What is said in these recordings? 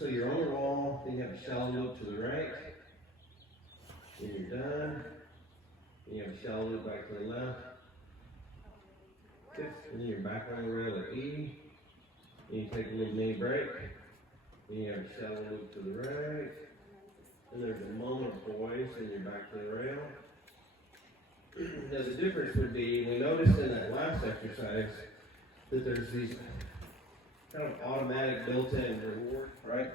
So you're on the wall, then you have a shallow loop to the right. Then you're done. Then you have a shallow loop back to the left. Good. And then you're back on the rail at E. Then you take a little mini break. Then you have a shallow loop to the right. Then there's a moment poise, and you're back to the rail. Now the difference would be, we noticed in that last exercise that there's these kind of automatic built-in reward, right?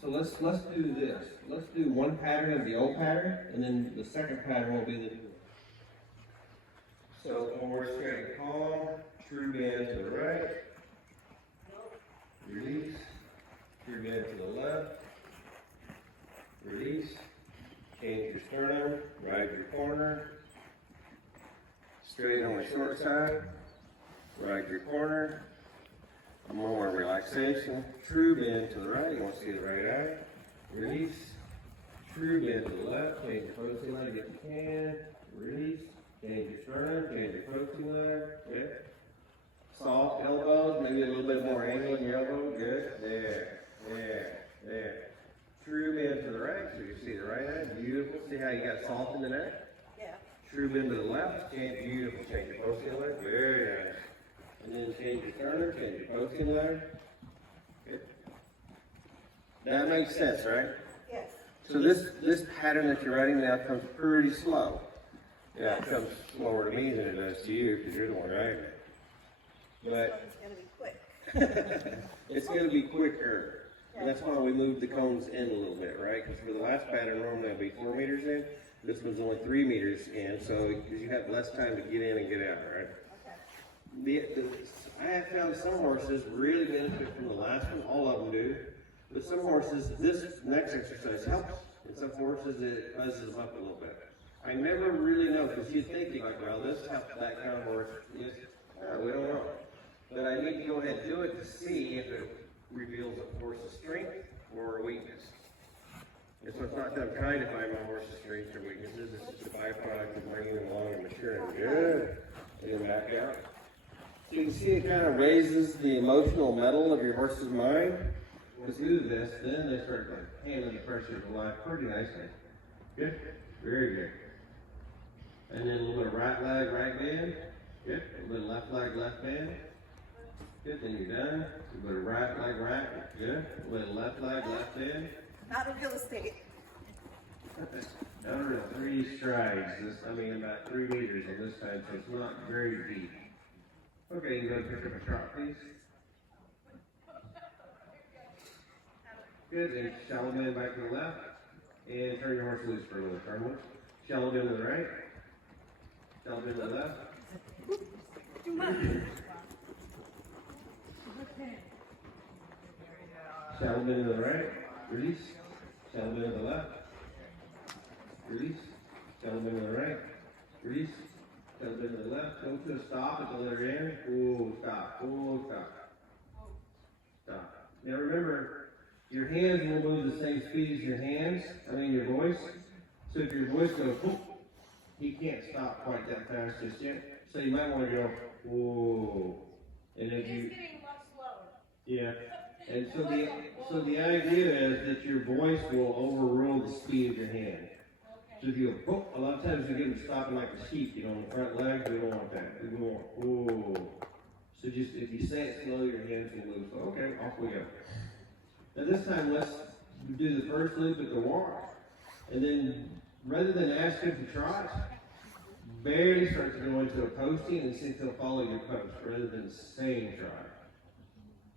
So let's do this. Let's do one pattern of the old pattern, and then the second pattern will be the new one. So forward straight palm, true bend to the right, release, true bend to the left, release, change your sternum, right your corner, straight on the short side, right your corner, more relaxation, true bend to the right, you want to see the right eye, release, true bend to the left, change your posting leg if you can, release, change your sternum, change your posting leg, good. Soft elbows, maybe a little bit more angle in your elbow, good, there. True bend to the right, so you see the right eye, beautiful, see how you got soft in the neck? Yeah. True bend to the left, change, beautiful, change your posting leg, very nice. And then change your sternum, change your posting leg. Good. That makes sense, right? Yes. So this pattern that you're writing now comes pretty slow. Yeah, it comes slower to me than it does to you because you're the one writing it. But It's going to be quick. it's going to be quicker. And that's why we moved the cones in a little bit, right? Because for the last pattern, normally it'd be 4 meters in. This one's only 3 meters in, so you have less time to get in and get out, right? I have found some horses really benefit from the last one, all of them do. But some horses, this next exercise helps. And some horses, it buzzes them up a little bit. I never really know, because you think, like, well, this helps that kind of horse. Yes, we don't know. But I need to go ahead and do it to see if it reveals a horse's strength or a weakness. And so it's not that I'm trying to find my horse's strengths or weaknesses, it's just a byproduct of bringing them along and maturing. Good. And then back out. So you can see it kind of raises the emotional metal of your horse's mind. Once you do this, then they start like handling the pressure of life pretty nicely. Good? Very good. And then a little bit of right leg, right bend. Good. A little left leg, left bend. Good. Then you're done. A little bit of right leg, right. Good. A little left leg, left bend. Not in real estate. Another 3 strides. About 3 meters on this side, so it's not very deep. Okay, you go pick up a trot, please. Good, and shallow bend back to the left. And turn your horse loose for a little. Turn loose. Shallow bend to the right. Shallow bend to the left. Shallow bend to the right. Release. Shallow bend to the left. Release. Shallow bend to the right. Release. Shallow bend to the left. Come to a stop at the letter N. Oh, stop. Oh, stop. Stop. Now remember, your hands will move the same speed as your voice. So if your voice goes, whoop, he can't stop quite that fast just yet. So you might want to go, whoa. And if you, getting much slower. yeah. And so the idea is that your voice will overrule the speed of your hand. So if you go, whoop, a lot of times you get them stopping like a sheep, on the front legs. We don't want that. We want, whoa. So just, if you say it slow, your hands will move. So okay, off we go. Now this time, let's do the first loop at the walk, and then rather than ask him to trot, barely start to go into a posting and see if he'll follow your post, rather than saying trot.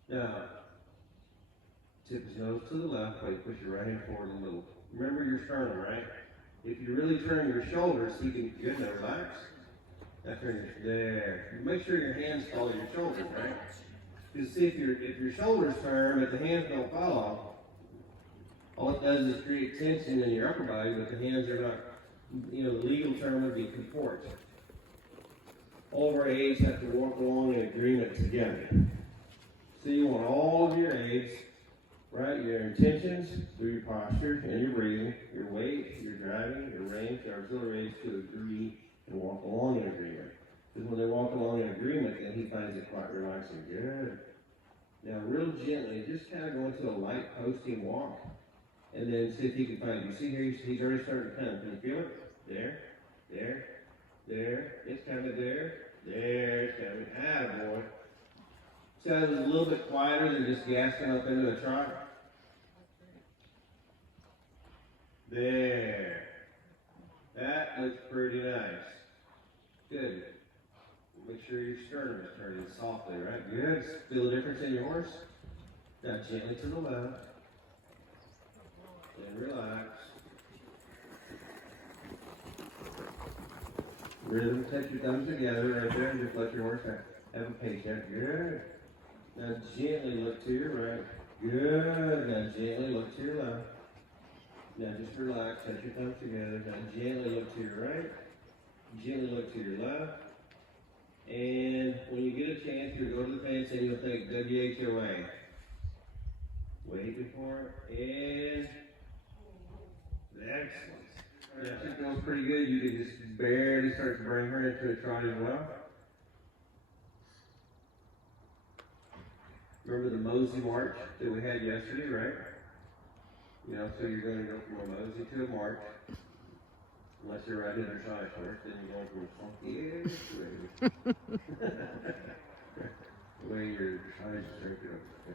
Now, tip his nose to the left, but push your right hand forward a little. Remember your sternum, right? If you really turn your shoulders, you can, good, now relax. Now turn your, there. Make sure your hands follow your shoulders, right? Because see, if your shoulders turn, but the hands don't follow, all it does is create tension in your upper body, but the hands are not, the legal term would be comport. All of our aids have to walk along in agreement together. So you want all of your aids, right, your intentions, through your posture and your breathing, your weight, your driving, your range, your auxiliary aids to agree and walk along in agreement. Because when they walk along in agreement, then he finds it quite relaxing. Good. Now, real gently, just kind of go into a light posting walk, and then see if you can find it. You see here, he's already starting to come. Can you feel it? There, there, there. It's coming there. There, it's coming. Attaboy. See how it was a little bit quieter than just gassing up into a trot? There. That looks pretty nice. Good. Make sure your sternum is turning softly, right? Good. Feel the difference in your horse? Now gently to the left. And relax. Rhythm, touch your thumbs together right there and just let your horse have a paycheck. Good. Now gently look to your right. Good. Now gently look to your left. Now just relax, touch your thumbs together. Now gently look to your right. Gently look to your left. And when you get a chance, you'll go to the fence and you'll think WHOA. Wait before and excellent. Yeah, she feels pretty good. You can just barely start to bring her into a trot as well. Remember the Mosey march that we had yesterday, right? You know, so you're going to go from a Mosey to a march. Unless you're riding their side horse, then you're going from a funky the way your sides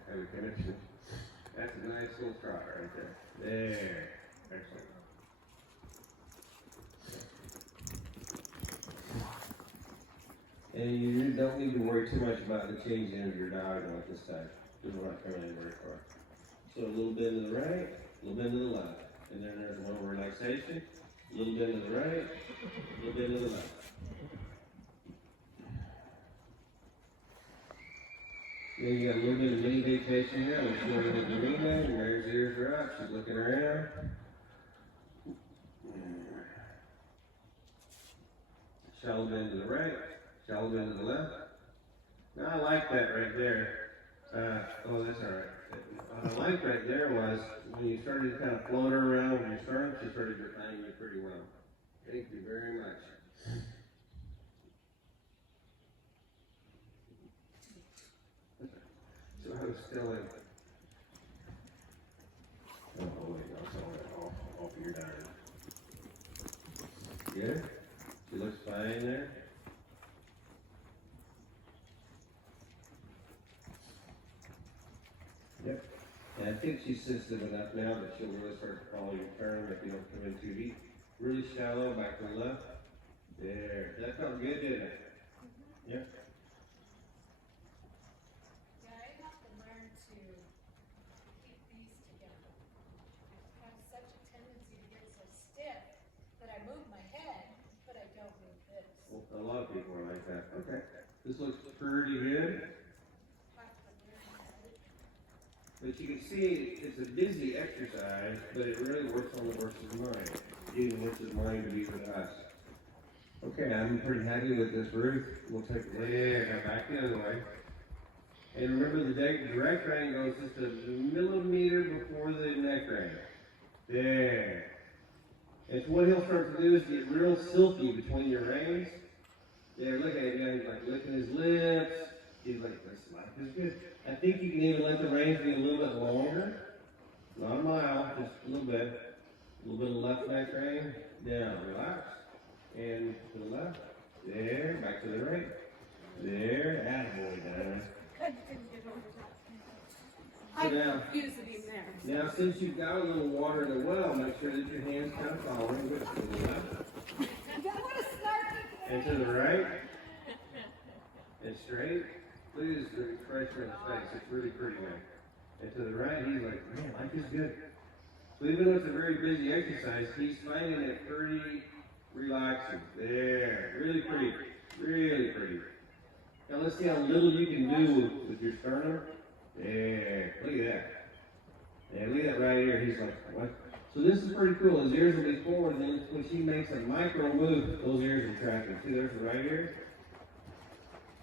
have a connection. That's a nice little trot right there. There. Excellent. And you don't need to worry too much about the changing of your diagonal at this time. Because we're not coming in very far. So a little bend to the right, a little bend to the left. And then there's a little relaxation. A little bend to the right, a little bend to the left. Then you got a little bit of mini vacation here. Let's go over to Marina. Mary's ears are up. She's looking around. Shallow bend to the right, shallow bend to the left. Now I like that right there. Oh, that's all right. What I liked right there was when you started to kind of float her around with your sternum, she started refining you pretty well. Thank you very much. So I was still in. Oh, wait, no, it's all off of your diamond. Good? She looks fine there. Yep. And I think she's sensitive enough now that she'll really start to follow your turn if you don't come in too deep. Really shallow, back to the left. There. That felt good, didn't it? Yep. Yeah, I have to learn to keep these together. I have such a tendency to get so stiff that I move my head, but I don't move this. Well, a lot of people are like that. Okay. This looks pretty good. But you can see it's a busy exercise, but it really works on the horse's mind. Getting the horse's mind to be with us. Okay, I'm pretty happy with this Ruth. We'll take there, back the other way. And remember the direct rein goes just a millimeter before the neck rein. There. And so what he'll start to do is get real silky between your reins. There, look at it, he's like licking his lips. He's like, this life is good. I think you can even let the reins be a little bit longer. Not a mile, just a little bit. A little bit of left neck rein. Down, relax. And to the left. There, back to the right. There, attaboy, Diamond. I So now, confused it even there. now, since you've got a little water in the well, make sure that your hands kind of following with to the left. What a snarky. And to the right. And straight. Look at the expression on his face. It's really pretty good. And to the right, he's like, man, life is good. So even though it's a very busy exercise, he's finding it pretty relaxing. There. Really pretty. Really pretty. Now let's see how little you can do with your sternum. There. Look at that. Yeah, look at that right here. He's like, what? So this is pretty cool. His ears will be forward, and then when she makes a micro move, those ears are tracking. See, there's the right ear.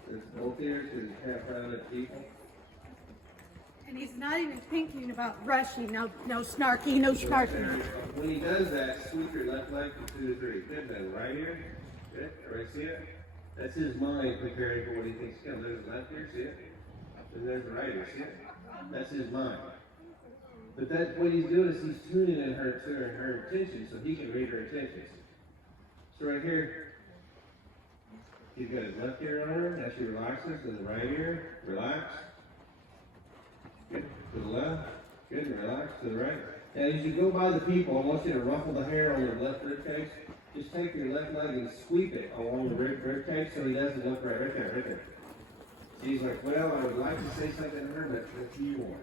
There's both ears, because he's kind of proud of people. And he's not even thinking about rushing. No snarky, no snarky. When he does that, sweep your left leg for 2 to 3. Good, then right ear. Good. Everybody see it? That's his mind preparing for what he thinks coming. There's the left ear, see it? And there's the writer, see it? That's his mind. But that's what he's doing is he's tuning in her to her intentions so he can read her intentions. So right here, he's got his left ear on her, now she relaxes, and the right ear, relax. Good, to the left, good, and relax, to the right. Now as you go by the people, I want you to ruffle the hair on their left rib cage. Just take your left leg and sweep it along the rib cage so he doesn't look right there. He's like, well, I would like to say something to her, but if you want.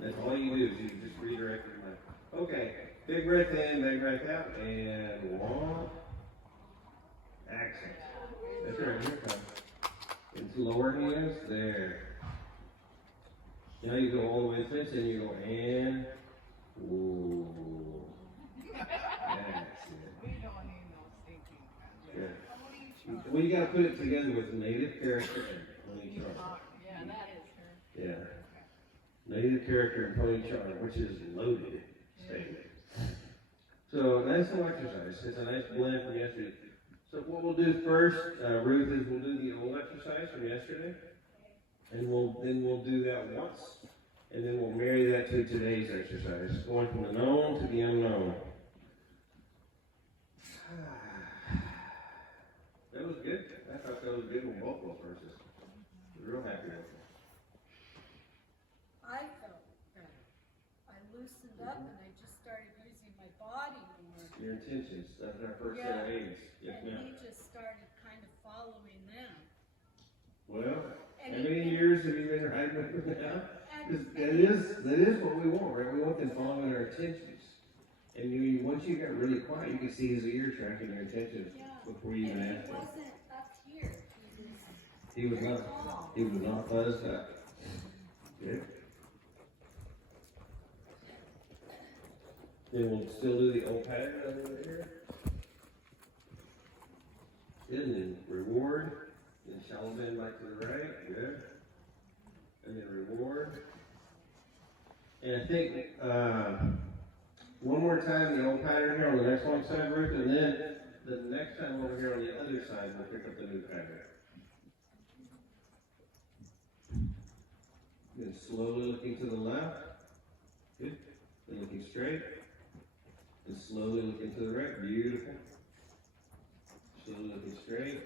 That's all you do is you just redirect your mind. Okay, big breath in, big breath out, and one. Accent. That's right, here it comes. Into lower hands, there. Now you go all the way to this, and you go, and, ooh. That's it. Good. Well, you gotta put it together with native character and pony charm. Yeah, that is her. Yeah. Native character and pony charm, which is loaded statement. So nice little exercise. It's a nice blend from yesterday. So what we'll do first, Ruth, is we'll do the old exercise from yesterday, and we'll do that once, and then we'll marry that to today's exercise, going from the known to the unknown. That was good. I thought that was good with both those verses. I was real happy with it. I felt better. I loosened up and I just started using my body more. Your intentions. That's our first set of aids. Yes, And ma'am. he just started kind of following them. Well, And how he- many years have you been riding with them now? 'Cause that is what we want, right? We want them following our intentions. And once you got really quiet, you can see his ear tracking your intentions Yeah. before you even And ask he him. wasn't up here. He was not buzzed up. Good. Then we'll still do the old pattern over here. Good, and then reward. Then shallow bend back to the right. Good. And then reward. And I think one more time the old pattern here on the next one side, Ruth, and then the next time over here on the other side we'll pick up the new pattern. Then slowly looking to the left. Good. Then looking straight. And slowly looking to the right. Beautiful. Slowly looking straight.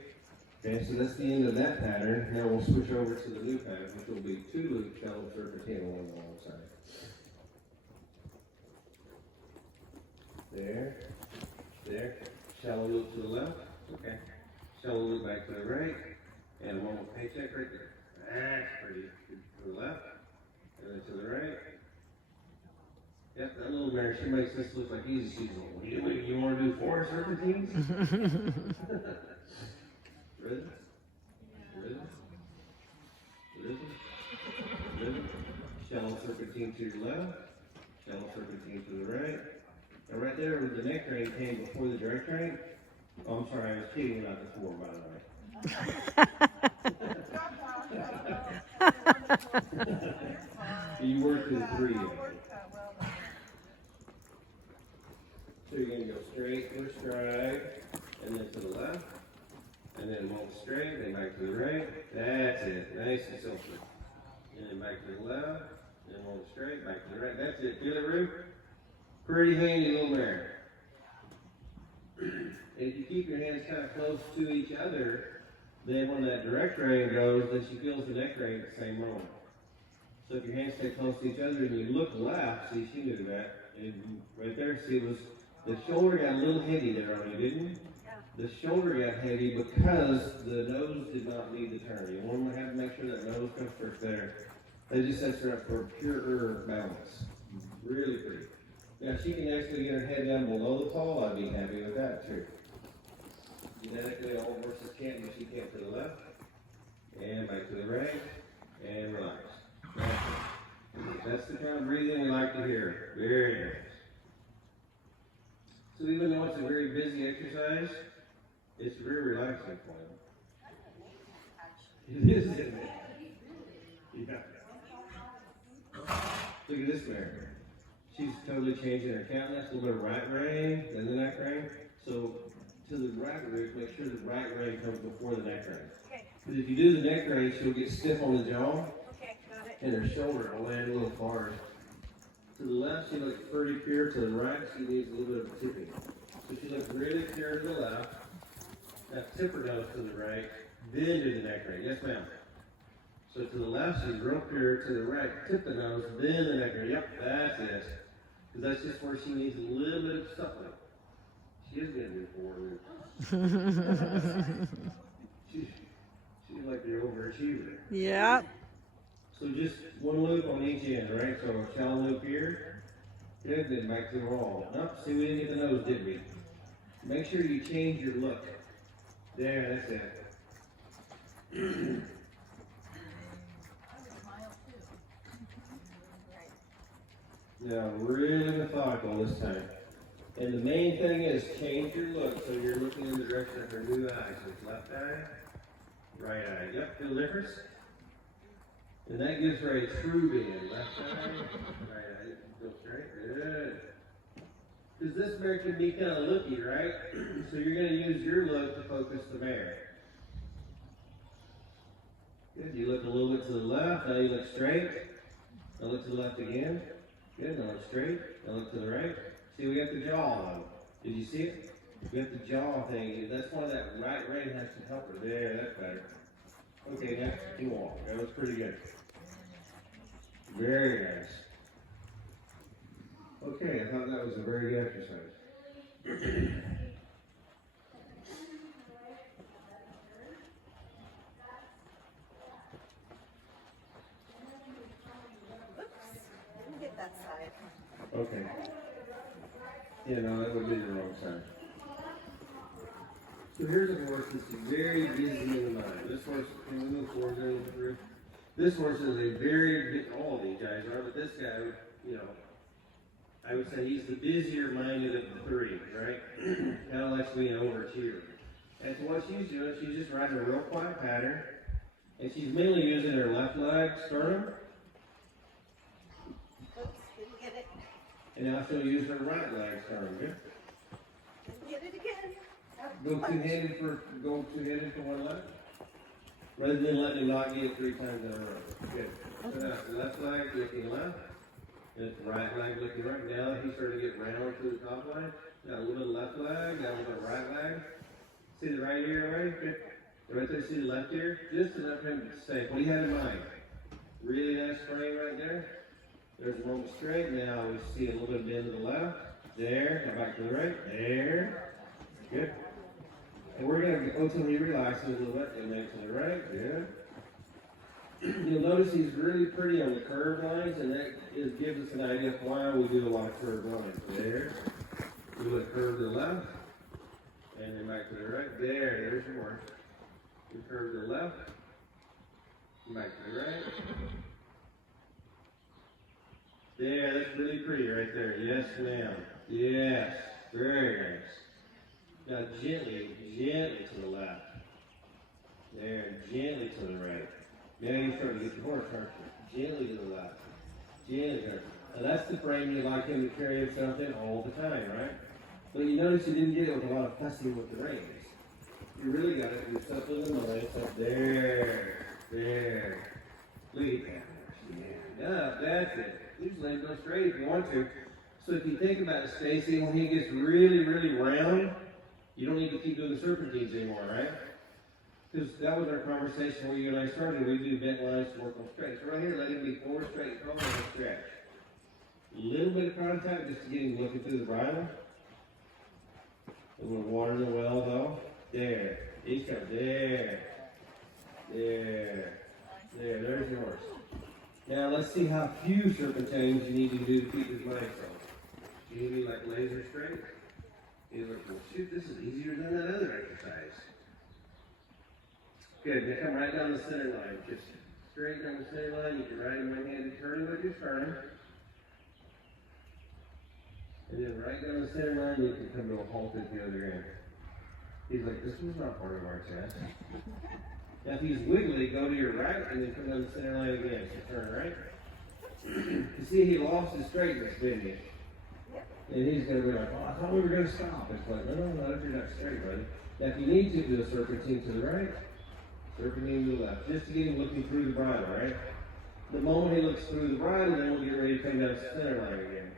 Okay, so that's the end of that pattern. Now we'll switch over to the new pattern, which will be 2 loop shallow serpentine along the long side. There. There. Shallow loop to the left. Okay. Shallow loop back to the right. And one more paycheck right there. That's pretty. Good to the left. And then to the right. Yep, that little mare, she makes this look like easy. She's like, what are you doing? You want to do 4 serpentines? Rhythm? Rhythm? Rhythm? Rhythm? Shallow serpentine to your left. Shallow serpentine to the right. Now right there where the neck rein came before the direct rein. Oh, I'm sorry, I was cheating about the 4, by the way. You worked in 3. So you're going to go straight for a stride, and then to the left, and then walk straight, then back to the right. That's it. Nice and simple. And then back to the left, then walk straight, back to the right. That's it. Feel it, Ruth? Pretty handy little mare. And if you keep your hands kind of close to each other, then when that direct rein goes, then she feels the neck rein at the same moment. So if your hands stay close to each other and you look left, see, she knew that. And right there, see, it was the shoulder got a little heavy there on you, didn't you? The shoulder got heavy because the nose did not need to turn. You want to have to make sure that nose comes first there. They just sets her up for pure balance. Really pretty. Now she can actually get her head down below the pole. I'd be happy with that too. Genetically, all horses can't, but she can't to the left. And back to the right. And relax. That's the kind of breathing we like to hear. Very nice. So even though it's a very busy exercise, it's very relaxing for them. It is, isn't it? Yeah. Look at this mare. She's totally changing her countenance. A little bit of right rein, then the neck rein. So to the right rein, make sure the right rein comes before the neck rein. Okay, Because if you do the neck rein, she'll get stiff on the jaw. okay, got it. and her shoulder will land a little far. To the left, she looks pretty pure. To the right, she needs a little bit of tipping. So she looks really pure to the left. Now tip her nose to the right, then do the neck ring. Yes, ma'am. So to the left, she's real pure. To the right, tip the nose, then the neck ring. Yep, that's it. Because that's just where she needs a little bit of supplement. She is going to do 4 loops. She's like the overachiever. Yeah. So just 1 loop on each end, right? So a shallow loop here. Good, then back to the wall. Nope, see, we didn't get the nose, did we? Make sure you change your look. There, that's it. Now, really methodical this time. And the main thing is change your look so you're looking in the direction of her new eye. So it's left eye, right eye. Yep, feel the difference? And that gives her a true bend. Left eye, right eye. Go straight. Good. Because this mare can be kind of looky, right? So you're going to use your look to focus the mare. Good. You look a little bit to the left. Now you look straight. Now look to the left again. Good. Now look straight. Now look to the right. See, we got the jaw on. Did you see it? We got the jaw thing. That's why that right rein has to help her. There, that's better. Okay, next, 2 more. That was pretty good. Very nice. Okay, I thought that was a very good exercise. Didn't get that side. Okay. Yeah, no, that would be the wrong side. So here's a horse that's very busy in the mind. This horse, can we move forward there a little bit? This horse is a very big, all these guys are, but this guy, you know, I would say he's the busier minded of the 3, right? Kind of likes being an overachiever. And so what she's doing, she's just riding a real quiet pattern, and she's mainly using her left leg sternum, Oops, didn't get it. and now she'll use her right leg sternum. Good. Didn't get it again. Go two-handed for 1 leg, rather than letting him not get it 3 times in a row. Good. So now left leg looking left, and right leg looking right. Now he's starting to get round to the top line. Now a little bit of left leg, now a little bit of right leg. See the right ear already? Good. Right there, see the left ear? Just enough for him to stay. What do you have in mind? Really nice frame right there. There's a moment straight. Now we see a little bit of bend to the left. There. Now back to the right. There. Good. And we're going to go until he relaxes a little bit and then to the right. Good. You'll notice he's really pretty on the curved lines, and that gives us an idea of why we do a lot of curved lines. There. We look curve to the left. And then back to the right. There's your horse. We curve to the left. Back to the right. There, that's really pretty right there. Yes, ma'am. Yes. Very nice. Now gently to the left. There, gently to the right. Now you're starting to get your horse, aren't you? Gently to the left. Gently to the right. Now that's the frame you like him to carry himself in all the time, right? But you notice you didn't get it with a lot of fussing with the reins. You really got it with something in the mind. So there. Look at that. Yeah, that's it. Usually go straight if you want to. So if you think about it, Stacy, when he gets really, really round, you don't need to keep doing the serpentines anymore, right? Because that was our conversation where you and I started. We do bent lines to work on straight. So right here, let him be 4 straight, and stretch. A little bit of contact just to get him looking through the bridle. A little water in the well, though. There. He's got there. There's your horse. Now let's see how few serpentines you need to do to keep his mind so. You need to be like laser straight. He's like, well, shoot, this is easier than that other exercise. Good. Now come right down the center line. Just straight down the center line. You can ride him one-handed turning with your sternum. And then right down the center line, you can come to a halt at the other end. He's like, this was not part of our test. Now if he's wiggly, go to your right and then come down the center line again. So turn right. You see, he lost his straightness, didn't he? And he's going to be like, oh, I thought we were going to stop. It's like, no, not if you're not straight, buddy. Now if you need to do a serpentine to the right, serpentine to the left, just to get him looking through the bridle, right? The moment he looks through the bridle, then we'll get ready to come down center line again.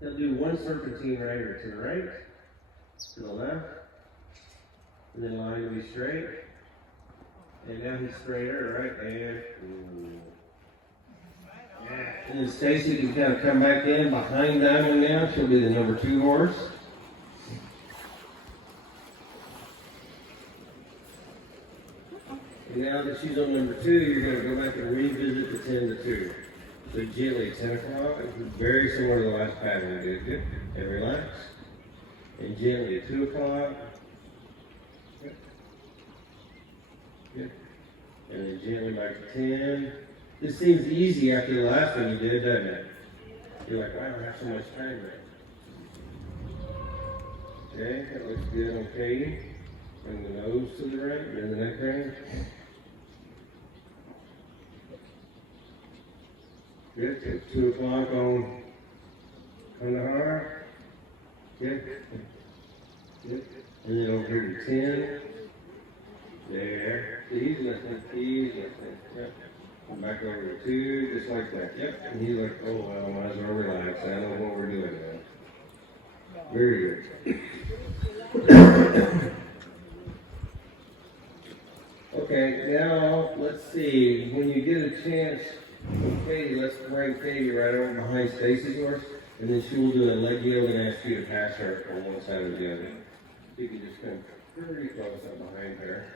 He'll do one serpentine right or to the right, to the left, and then line will be straight. And now he's straighter, right? And yeah. And then Stacy can kind of come back in behind Diamond now. She'll be the number 2 horse. And now that she's on number 2, you're going to go back and revisit the 10 to 2. So gently, 10 o'clock, very similar to the last pattern we did. Good. And relax. And gently at 2 o'clock. Good. Good. And then gently back to 10. This seems easy after the last one you did, doesn't it? You're like, wow, I have so much time there. Okay, that looks good on Katie. Bring the nose to the right, bring the neck round. Good. At 2 o'clock on Kandahar. Good. Good. And then over here to 10. There. He's listening. He's listening. Yep. And back over to 2, just like that. Yep. And he's like, oh, well, might as well relax. I know what we're doing now. Very good. Okay, now let's see. When you get a chance, Katie, let's bring Katie right over behind Stacy's horse, and then she will do a leg yield and ask you to pass her from one side or the other. You can just come pretty close up behind her.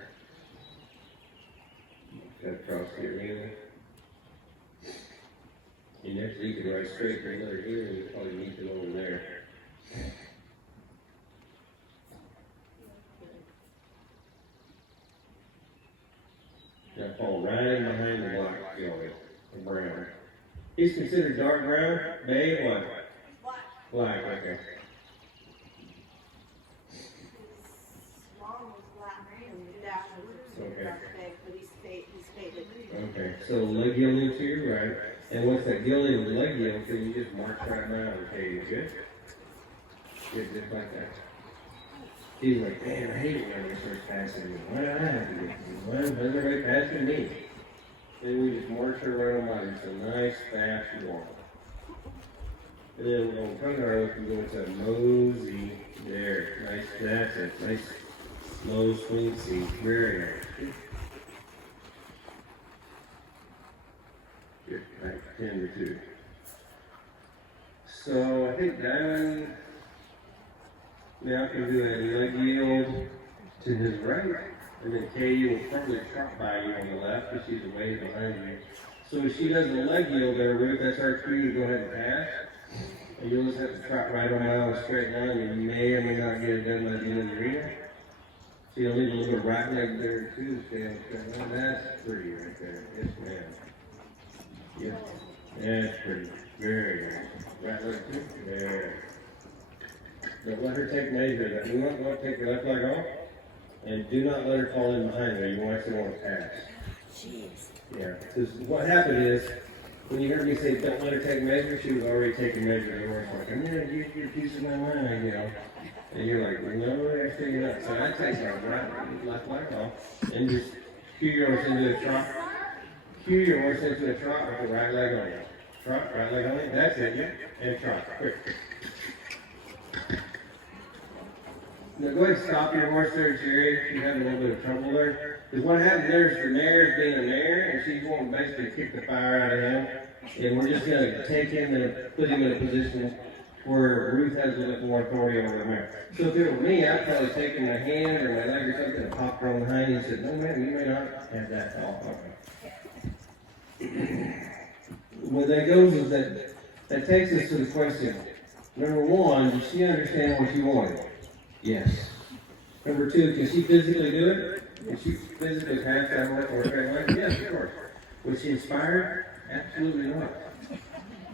Got across the arena. And next you can ride straight for another here, and you probably need to go over there. Now fall right in behind the black gelding, the brown. He's considered dark brown, bay, what? Black, okay. Okay, so leg yielding to your right, and once that gilding and leg yield, so you just march right down, okay, good? Good, just like that. He's like, man, I hate it when everybody starts passing me. Why do I have to get why is everybody passing me? Then we just march her right on by. It's a nice, fast walk. And then on Kandahar, we can go into a mosey. There, nice, that's it. Nice, slow swing seat. Very nice. Good, back 10 to 2. So I think Diamond now can do a leg yield to his right, and then Katie will probably trot by you on the left because she's away behind you. So if she does the leg yield there, Ruth, that's our cue to go ahead and pass. And you'll just have to trot right on a straight line. You may or may not get it done by the end of the arena. So you'll need a little bit of right leg there too to stay on the straight line. That's pretty right there. Yes, ma'am. Yep. That's pretty. Very nice. Right leg too. There. Don't let her take measure. Do not let her take your left leg off. And do not let her fall in behind her. You actually want to pass. Jeez. Yeah. Because what happened is, when you heard me say, don't let her take measure, she was already taking measure. And we're like, I'm going to give you a piece of my mind, you know. And you're like, no, actually not. So I take her left leg off and just cue your horse into a trot. Cue your horse into a trot with the right leg on it. Trot, right leg on it. That's it, yeah. And trot. Quick. Now go ahead and stop your horse there, Jerry, if you're having a little bit of trouble there. Because what happens there is the mare's being a mare, and she's wanting to basically kick the fire out of him. And we're just going to take him and put him in a position where Ruth has a little bit more authority over the mare. So if it were me, I'd probably take my hand or my leg or something and pop her on the hind and said, no, man, you may not have that. Oh, okay. What that goes is that takes us to the question. Number one, does she understand what you wanted? Yes. Number two, can she physically do it? Can she physically pass that horse or that leg? Yes, of course. Was she inspired? Absolutely not.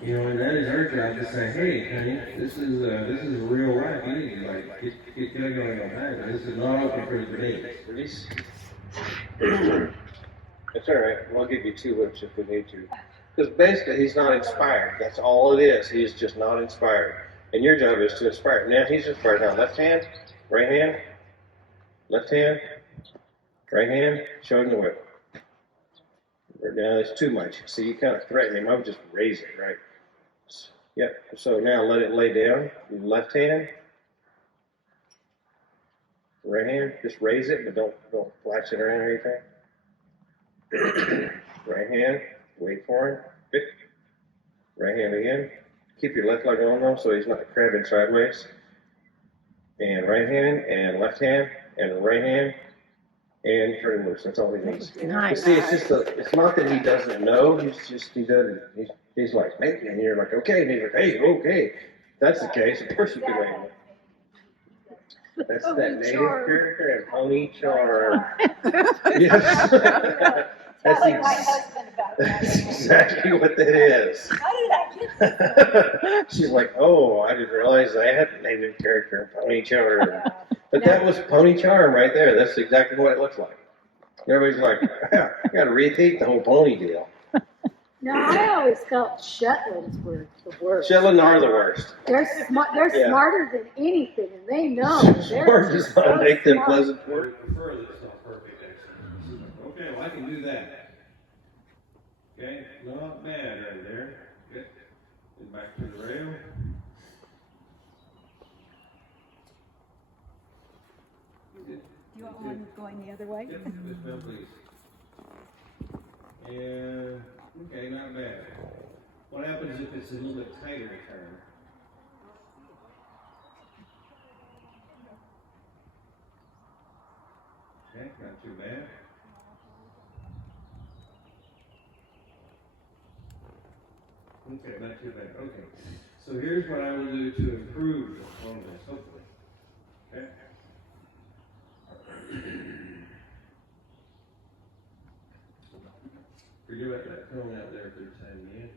You know, and that is her job to say, hey, honey, this is real life. You need to get going on that. This is not open for debate. Release. It's all right. We'll give you 2 whips if we need to. Because basically, he's not inspired. That's all it is. He is just not inspired. And your job is to inspire. Now he's inspired. Now left hand, right hand, left hand, Right hand, show him the whip. Now it's too much. See, you kind of threaten him. I would just raise it, right? Yep. So now let it lay down. Left hand, right hand, just raise it, but don't flash it around or anything. Right hand, wait for him. Good. Right hand again. Keep your left leg on though, so he's not crabbing sideways. And right hand, and left hand, and right hand, and turn him loose. That's all he needs. Nice. You see, it's not that he doesn't know. He doesn't. He's like, maybe, and you're like, okay, and he's like, hey, okay. If that's the case, of course you can make it. That's that native character and pony charm. Yes. Tell my husband about that. That's exactly what that is. How did I get this? She's like, oh, I didn't realize I had a native character and pony charm. But that was pony charm right there. That's exactly what it looks like. Everybody's like, I got to rethink the whole pony deal. No, I always felt Shetlands were the worst. Shetland are the worst. They're Yeah. smarter than anything, and they know. Smart does not make them smart. pleasant I work. would prefer that it's not perfect, actually. Okay, well, I can do that. Okay, not bad right there. Good. And back to the rail. Good. You want one going the other way? Yep, this bill, please. And, okay, not bad. What happens if it's a little bit tighter turn? Okay, not too bad. Okay, not too bad. Okay. So here's what I will do to improve on this, hopefully. Okay? Forget about that cone out there for the time being.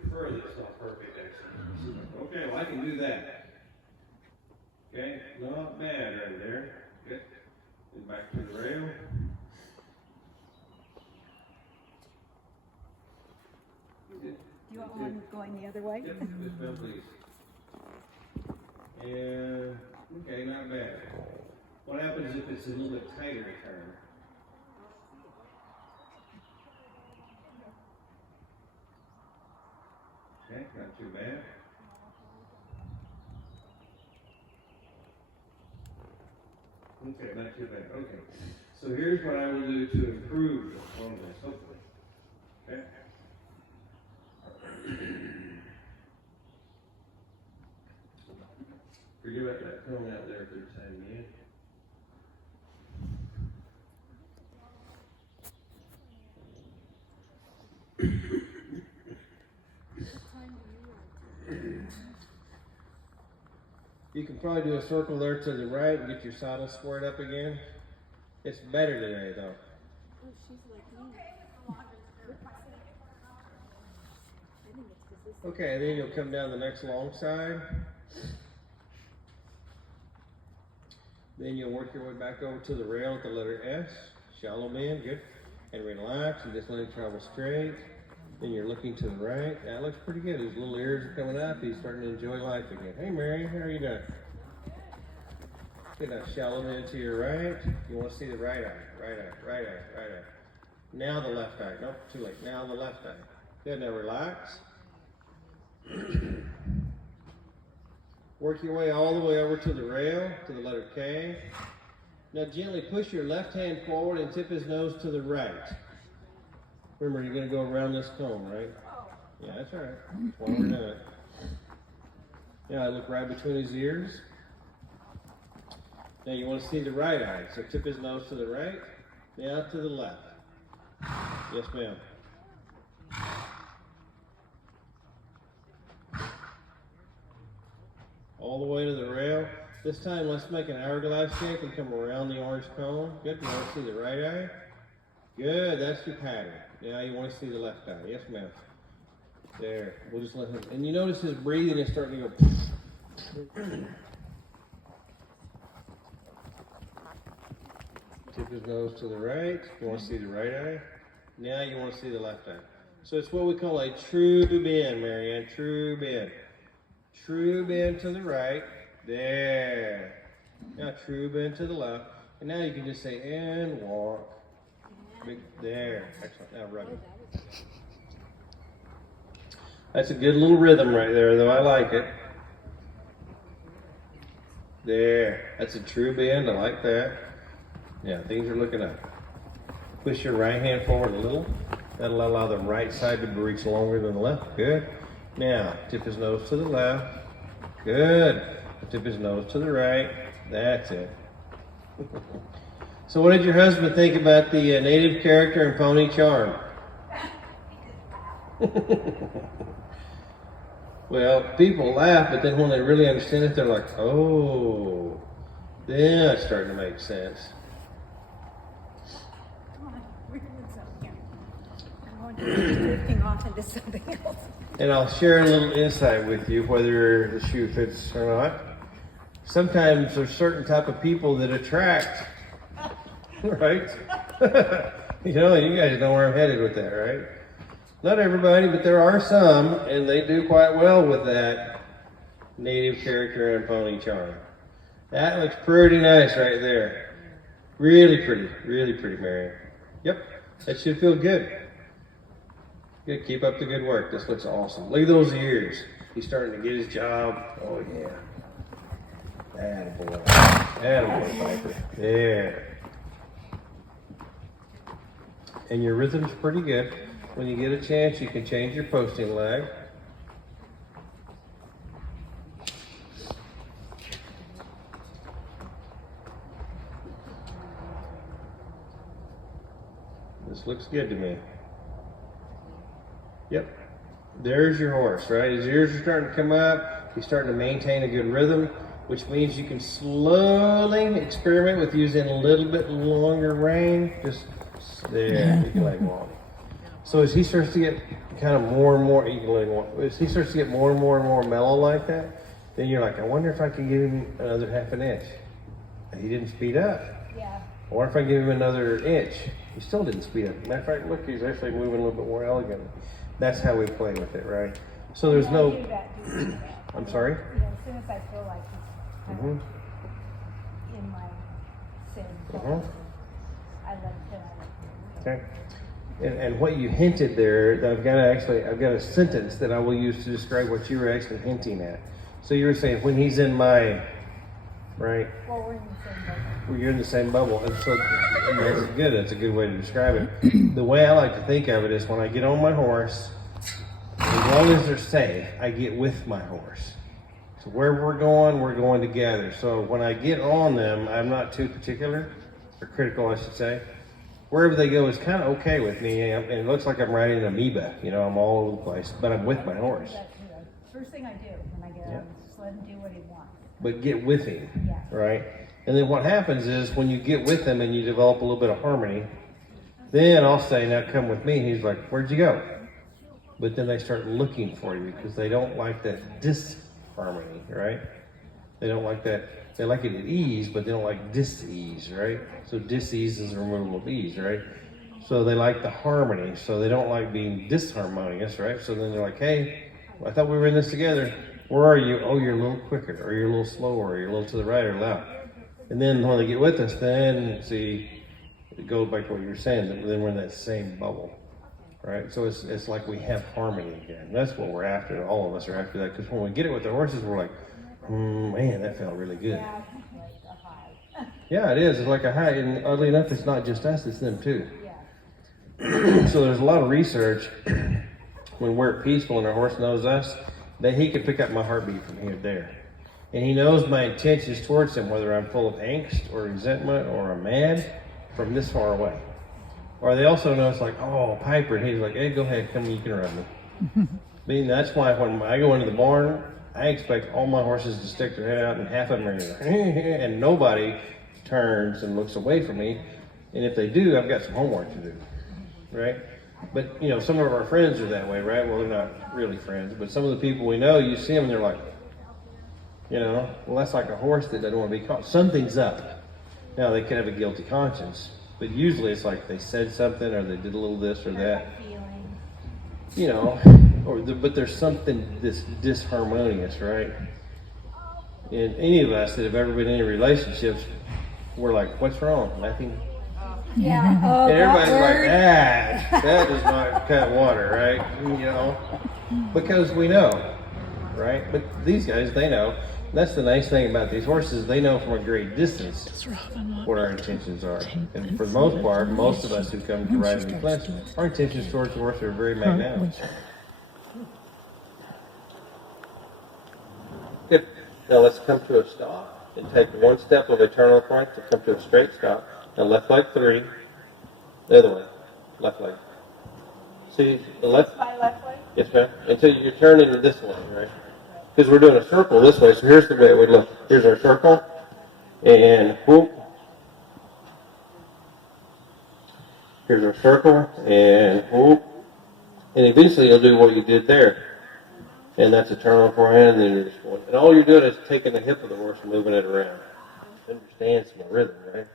Prefer that it's not perfect, actually. Okay, well, I can do that. Okay, not bad right there. Good. And back to the rail. Good. You want one going the other way? Yep, this bill, please. And, okay, not bad. What happens if it's a little bit tighter turn? Okay, not too bad. Okay, not too bad. Okay. So here's what I will do to improve on this, hopefully. Okay? Forget about that cone out there for the time being. You can probably do a circle there to the right and get your saddle squared up again. It's better today, though. Okay, then you'll come down the next long side. Then you'll work your way back over to the rail with the letter S. Shallow bend, good. And relax and just let it travel straight. Then you're looking to the right. That looks pretty good. His little ears are coming up. He's starting to enjoy life again. Hey, Mary, how are you doing? Get that shallow bend to your right. You want to see the right eye, right eye, right eye, right eye. Now the left eye. Nope, too late. Now the left eye. Good, now relax. Work your way all the way over to the rail, to the letter K. Now gently push your left hand forward and tip his nose to the right. Remember, you're going to go around this cone, right? Yeah, that's all right. That's why we're doing it. Now I look right between his ears. Now you want to see the right eye, so tip his nose to the right, now to the left. Yes, ma'am. All the way to the rail. This time, let's make an hourglass shape and come around the orange cone. Good. You want to see the right eye? Good. That's your pattern. Now you want to see the left eye. Yes, ma'am. There. We'll just let him. And you notice his breathing is starting to go. Tip his nose to the right. You want to see the right eye? Now you want to see the left eye. So it's what we call a true bend, Marianne. True bend. True bend to the right. There. Now true bend to the left. And now you can just say, and walk. There. Excellent. Now rub it. That's a good little rhythm right there, though. I like it. There. That's a true bend. I like that. Yeah, things are looking up. Push your right hand forward a little. That'll allow the right side to reach longer than the left. Good. Now, tip his nose to the left. Good. Tip his nose to the right. That's it. So what did your husband think about the native character and pony charm? Well, people laugh, but then when they really understand it, they're like, oh, then it's starting to make sense. Come on, we're doing something here. I'm going to be drifting off into something else. And I'll share a little insight with you, whether the shoe fits or not. Sometimes there's certain type of people that attract, right? You know, you guys know where I'm headed with that, right? Not everybody, but there are some, and they do quite well with that native character and pony charm. That looks pretty nice right there. Really pretty, Mary. Yep, that should feel good. Good, keep up the good work. This looks awesome. Look at those ears. He's starting to get his job. Oh yeah. Attaboy. Attaboy, Piper. There. And your rhythm's pretty good. When you get a chance, you can change your posting leg. This looks good to me. Yep. There's your horse, right? His ears are starting to come up. He's starting to maintain a good rhythm, which means you can slowly experiment with using a little bit longer rein. Just there, you can let him walk. So as he starts to get kind of more and more, as he starts to get more and more mellow like that, then you're like, I wonder if I can give him another half an inch. And he didn't speed up. Yeah. I wonder if I give him another inch. He still didn't speed up. Matter of fact, look, he's actually moving a little bit more elegantly. That's how we play with it, right? So there's no. I do that. I'm sorry? You know, as soon as I feel like he's kind of in my same I like to. Okay. And what you hinted there, I've got a sentence that I will use to describe what you were actually hinting at. So you were saying when he's in my, right? Well, we're in the same boat. Well, you're in the same bubble, and so that's good. That's a good way to describe it. The way I like to think of it is when I get on my horse, as long as they're safe, I get with my horse. So where we're going together. So when I get on them, I'm not too particular, or critical, I should say. Wherever they go is kind of okay with me, and it looks like I'm riding an amoeba. You know, I'm all over the place, but I'm with my horse. First thing I do when I get him is just let him do what he wants. But get with him, Yeah. right? And then what happens is when you get with him and you develop a little bit of harmony, then I'll say, now come with me. And he's like, where'd you go? But then they start looking for you because they don't like that disharmony, right? They don't like that. They like it at ease, but they don't like dis-ease, right? So dis-ease is a removal of ease, right? So they like the harmony. So they don't like being disharmonious, right? So then they're like, hey, I thought we were in this together. Where are you? Oh, you're a little quicker, or you're a little slower, or you're a little to the right or left. And then when they get with us, then see, it goes back to what you were saying, then we're in that same bubble, right? So it's like we have harmony again. That's what we're after. All of us are after that, because when we get it with the horses, we're like, man, that felt really good. Yeah, like a high. Yeah, it is. It's like a high, and oddly enough, it's not just us, it's them too. Yeah. So there's a lot of research when we're peaceful and our horse knows us, that he can pick up my heartbeat from here to there. And he knows my intentions towards him, whether I'm full of angst or resentment or I'm mad, from this far away. Or they also know it's like, oh, Piper, and he's like, hey, go ahead, come, you can run me. I mean, that's why when I go into the barn, I expect all my horses to stick their head out, and half of them are like, and nobody turns and looks away from me. And if they do, I've got some homework to do, right? But, you know, some of our friends are that way, right? Well, they're not really friends, but some of the people we know, you see them and they're like, you know, well, that's like a horse that doesn't want to be caught. Something's up. Now, they could have a guilty conscience, but usually it's like they said something or they did a little this or that. Feeling. You know, but there's something that's disharmonious, right? And any of us that have ever been in any relationships, we're like, what's wrong? Nothing. Yeah. Oh, And everybody's that like, word. that does not cut water, right? You know, because we know, right? But these guys, they know. That's the nice thing about these horses. They know from a great distance what our intentions are. And for the most part, most of us who come to ride in the class, our intentions towards the horse are very magnanimous. Good. Now let's come to a stop and take one step of eternal point to come to a straight stop. Now left leg 3, the other way, left leg. See the left? My left leg. Yes, ma'am. Until you turn into this way, right? Because we're doing a circle this way, so here's the way it would look. Here's our circle, and whoop. Here's our circle, and whoop. And eventually you'll do what you did there. And that's a turn on forehand, and then you're just going. And all you're doing is taking the hip of the horse and moving it around. Understand some rhythm, right?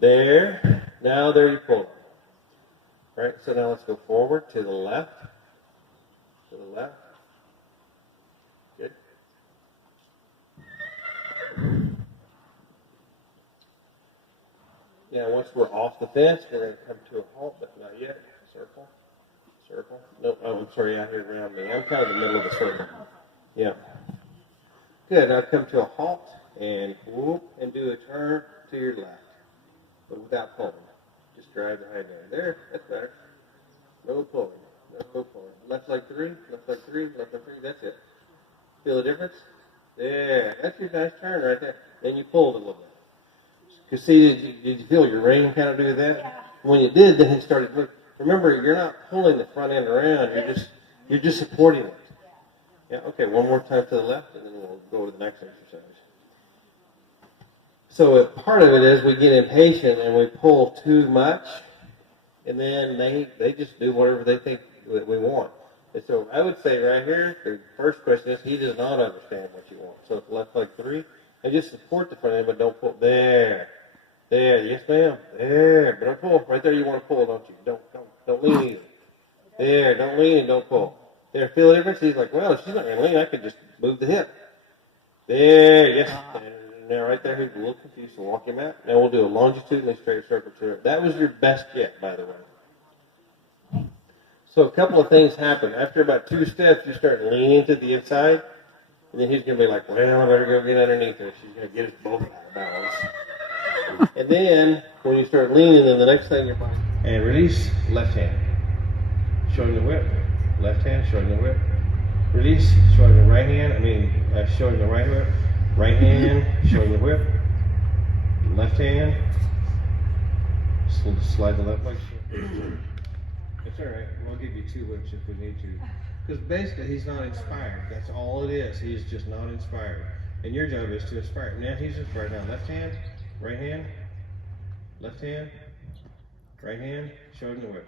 There. Now there you pull it. Right? So now let's go forward to the left. To the left. Good. Now once we're off the fence, we're going to come to a halt, but not yet. Circle. Circle. No, oh, I'm sorry, out here around me. I'm kind of in the middle of the circle. Yeah. Good. Now come to a halt and whoop and do a turn to your left. But without pulling. Just drive the head there. There, that's better. No pulling. No pulling. Left leg 3, left leg 3, left leg 3, that's it. Feel the difference? There, that's your nice turn right there. Then you pulled a little bit. Because see, did you feel your rein kind of do that? Yeah. When you did, then it started moving. Remember, you're not pulling the front end around, you're just supporting it. Yeah, okay, one more time to the left, and then we'll go to the next exercise. So part of it is we get impatient and we pull too much, and then they just do whatever they think that we want. And so I would say right here, the first question is, he does not understand what you want. So it's left leg 3, and just support the front end, but don't pull. There, yes ma'am, there, but don't pull. Right there you want to pull, don't you? Don't lean either. There, don't lean and don't pull. There, feel the difference? He's like, well, if she's not going to lean, I could just move the hip. There, yes. Now right there, he's a little confused, so walk him out. Now we'll do a longitudinally straight circle to it. That was your best yet, by the way. So a couple of things happen. After about 2 steps, you start leaning to the inside, and then he's going to be like, well, I better go get underneath her. She's going to get us both out of balance. And then, when you start leaning, then the next thing you're going to... And release, left hand. Showing the whip. Left hand, showing the whip. Release, showing the right hand. Showing the right whip. Right hand, showing the whip. Left hand. Slide the left leg. It's all right. We'll give you 2 whips if we need to. Because basically, he's not inspired. That's all it is. He's just not inspired. And your job is to inspire him. Now he's inspired. Now left hand, right hand, left hand, right hand, showing the whip.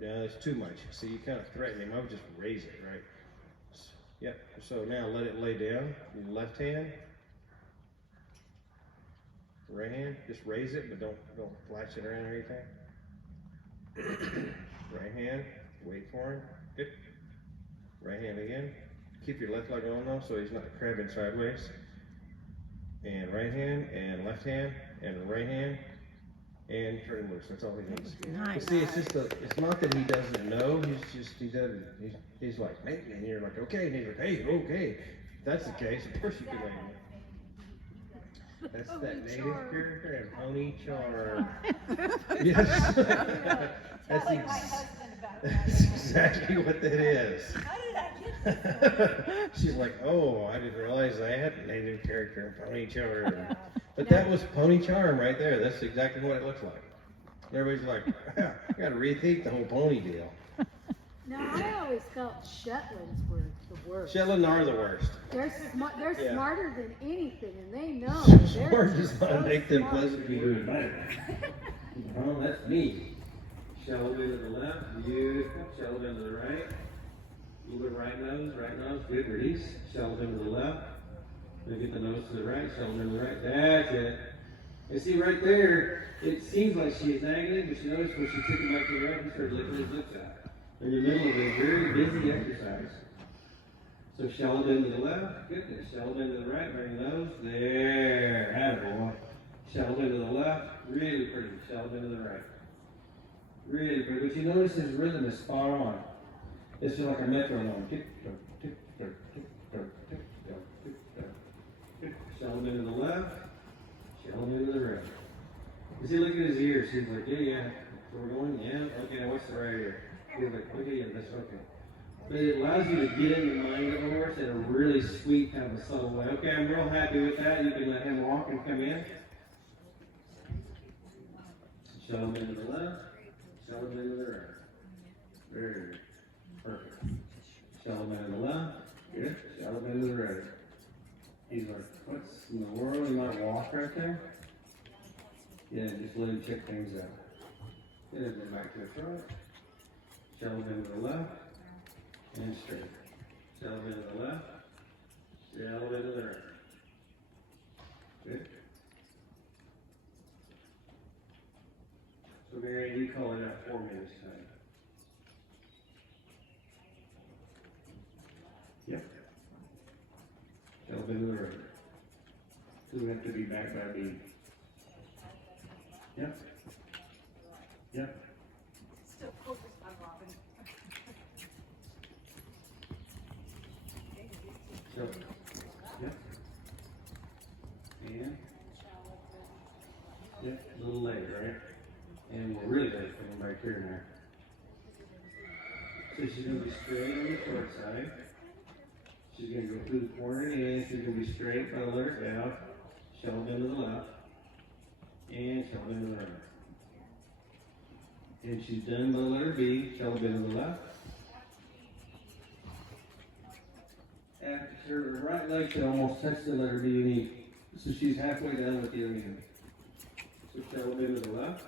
Now it's too much. See, you kind of threaten him. I would just raise it, right? Yep. So now let it lay down. Left hand, right hand. Just raise it, but don't flash it around or anything. Right hand. Wait for him. Good. Right hand again. Keep your left leg on though, so he's not crabbing sideways. And right hand, and left hand, and right hand, and turn him loose. That's all he needs. Nice. See, it's not that he doesn't know. He's like, maybe, and you're like, okay, and he's like, hey, okay. If that's the case, of course you can lay him. That's that native character and pony charm. Yes. Telling my husband about that. That's exactly what that is. How did I get this? She's like, oh, I didn't realize I had native character and pony charm. But that was pony charm right there. That's exactly what it looks like. Everybody's like, I got to rethink the whole pony deal. Now, I always felt Shetlands were the worst. Shetland are the worst. They're Yeah. smarter than anything, and they know. Smart does just not so make them smart. pleasant to be doing better. Oh, that's me. Shallow to the left, beautiful. Shallow down to the right. A little bit right nose, good, release. Shallow down to the left. Then get the nose to the right, shallow down to the right. That's it. And see right there, it seems like she's nagging, but she noticed when she took it back to the right, he started licking his lips out. in the middle of a very busy exercise. So shallow bend to the left, good. Shallow bend to the right, bring the nose. There, attaboy. Shallow bend to the left, really pretty. Shallow bend to the right. Really pretty. But you notice his rhythm is spot on. It's just like a metronome. Tick, tock, tick, tock, tick, tock, tick, tock, tick, tock, tick. Shallow bend to the left, shallow bend to the right. You see, look at his ears. He's like, yeah. So we're going, yeah. Okay, now what's the right ear? He's like, okay, yeah, that's okay. But it allows you to get in the mind of a horse in a really sweet, kind of a subtle way. Okay, I'm real happy with that. You can let him walk and come in. Shallow bend to the left, shallow bend to the right. Very good. Perfect. Shallow bend to the left, good. Shallow bend to the right. He's like, what's in the world? You might walk right there? Yeah, just let him check things out. Yeah, then back to the front. Shallow bend to the left. And straight. Shallow bend to the left. Shallow bend to the right. Good. So Mary, you call it out 4 minutes time. Yep. Shallow bend to the right. So we have to be back by B. Yep. Yep. Still focused on Robin. So, yep. And, yep, a little later, right? And we're really late coming back here now. So she's going to be straight on the short side. She's going to go through the corner and she's going to be straight by the letter F, shallow bend to the left, and shallow bend to the right. And she's done by the letter B, shallow bend to the left. After her right leg should almost touch the letter B and E. So she's halfway done with the other hand. So shallow bend to the left.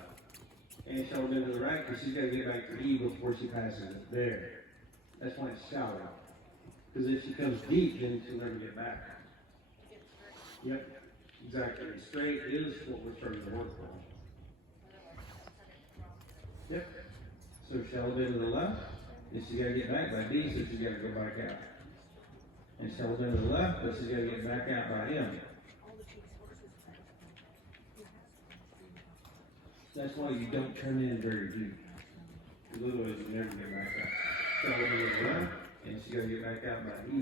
And shallow bend to the right, because she's got to get back to E before she passes it. There. That's why it's shallow. Because if she comes deep, then she'll never get back. Yep. Exactly. Straight is what we're trying to work on. Yep. So shallow bend to the left. And she's got to get back by D, so she's got to go back out. And shallow bend to the left, but she's got to get back out by M. That's why you don't turn in very deep. Because otherwise you never get back out. Shallow bend to the left, and she's got to get back out by E.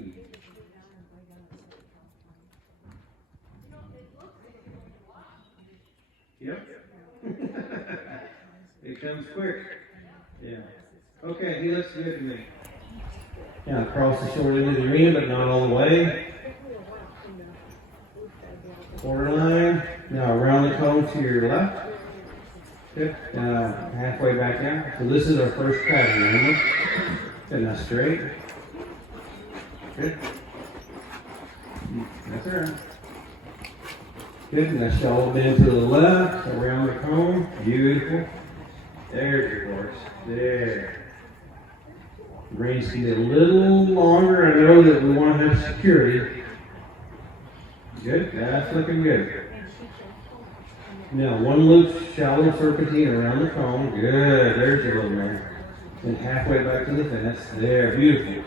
Yep. It comes quick. Yeah. Okay, he looks good to me. Now cross the short end of the arena, but not all the way. Borderline. Now around the cone to your left. Good. Now halfway back out. So this is our first pattern, remember? Good. Now straight. Good. That's all right. Good. Now shallow bend to the left, around the cone. Beautiful. There's your horse. There. Reins can get a little longer. I know that we want to have security. Good. That's looking good. Now, one loop, shallow serpentine around the cone. Good. There's your little man. And halfway back to the fence. There. Beautiful.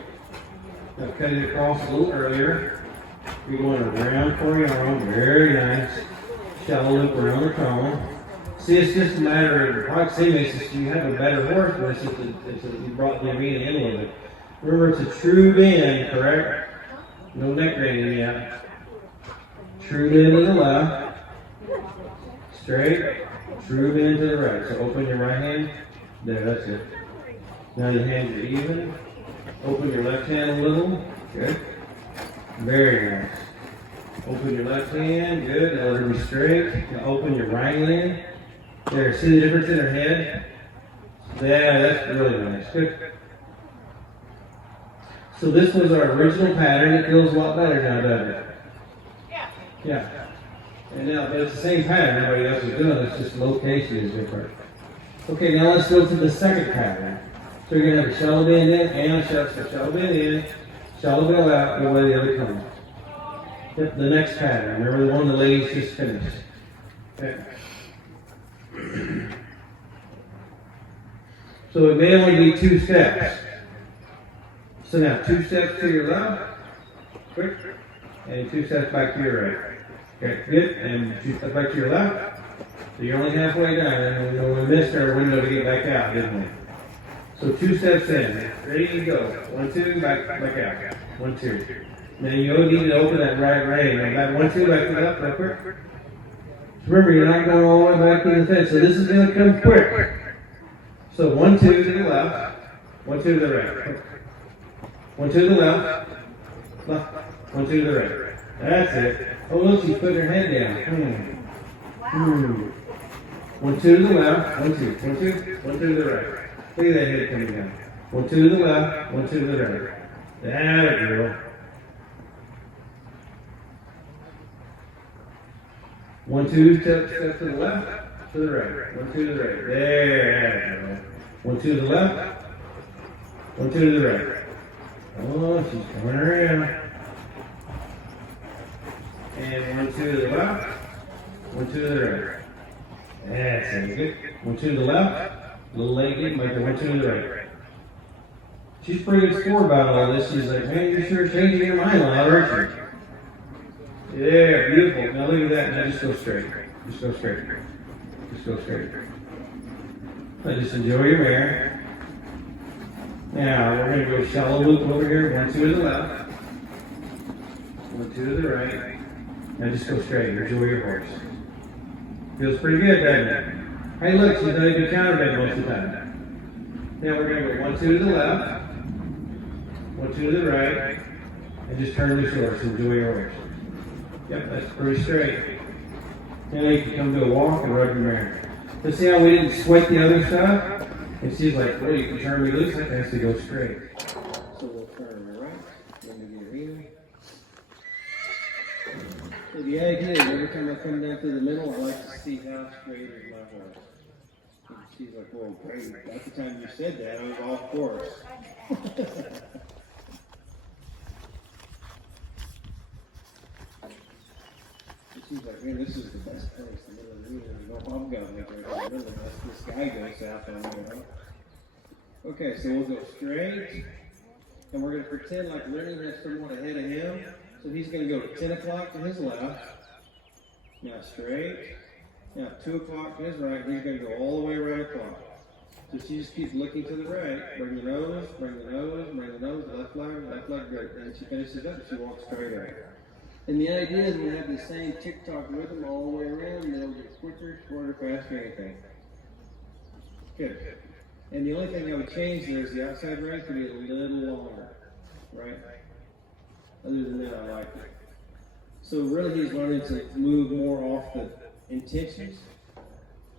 Now, cut it across a little earlier. We're going around for your arm. Very nice. Shallow loop around the cone. See, it's just a matter of proximity. It's just you have a better horse, but you brought the arena in a little bit. Remember, it's a true bend, correct? No neck bending yet. True bend to the left. Straight. True bend to the right. So open your right hand. There, that's it. Now your hands are even. Open your left hand a little. Good. Very nice. Open your left hand. Good. Now let her be straight. Now open your right hand. There, see the difference in her head? Yeah, that's really nice. Good. So this was our original pattern. It feels a lot better now, doesn't it? Yeah. Yeah. And now, but it's the same pattern everybody else is doing. It's just location is different. Okay, now let's go to the second pattern. So you're going to have a shallow bend in and a shallow bend in, shallow bend out, the way the other comes. Yep, the next pattern. Remember the one the ladies just finished. Okay. So it may only be 2 steps. So now 2 steps to your left, quick, and 2 steps back to your right. Okay, good, and 2 steps back to your left. So you're only halfway done, and we missed our window to get back out, didn't we? So 2 steps in, ready to go. 1, 2, back out. 1, 2. Now you need to open that right rein. Now back 1, 2, back to the left, real quick. So remember, you're not going all the way back to the fence, so this is going to come quick. So 1, 2 to the left, 1, 2 to the right. 1, 2 to the left, 1, 2 to the right. That's it. Oh, look, she's putting her head down. Wow. 1, 2 to the left, 1, 2, 1, 2, 1, 2 to the right. Look at that head coming down. 1, 2 to the left, 1, 2 to the right. That girl. 1, 2 steps to the left, to the right. 1, 2 to the right. There. 1, 2 to the left, 1, 2 to the right. Oh, she's coming around. And 1, 2 to the left, 1, 2 to the right. That's it. Good. 1, 2 to the left, little leg in, like the 1, 2 to the right. She's pretty good sport about all this. She's like, man, you're sure changing your mind a lot, aren't you? Yeah, beautiful. Now look at that. Now just go straight. Just go straight. Just go straight. Now just enjoy your mare. Now we're going to go shallow loop over here. 1, 2 to the left. 1, 2 to the right. Now just go straight. Enjoy your horse. Feels pretty good, doesn't it? Hey, look, she's done a good counterbend most of the time. Now we're going to go 1, 2 to the left. 1, 2 to the right. And just turn loose your horse. Enjoy your horse. Yep, that's pretty straight. Now you can come to a walk and rub your mare. But see how we didn't sweat the other stuff? And she's like, well, you can turn me loose, I has to go straight. So we'll turn her right, then we get her in. So the idea is every time I come down through the middle, I like to see how straight is my horse. And she's like, well, great. At the time you said that, I was off course. She's like, man, this is the best place, the middle of the room. You know, I'm going to make it right in the middle unless this guy goes south on me, right? Okay, so we'll go straight, and we're going to pretend like Lenny has someone ahead of him. So he's going to go to 10 o'clock to his left. Now straight. Now 2 o'clock to his right. He's going to go all the way around the clock. So she just keeps looking to the right. Bring the nose, bring the nose, bring the nose, left leg, good. And she finishes up, she walks straight right. And the idea is we have the same tick-tock rhythm all the way around, and it'll get quicker, shorter, faster, anything. Good. And the only thing I would change there is the outside rein to be a little longer, right? Other than that, I like it. So really he's learning to move more off the intentions.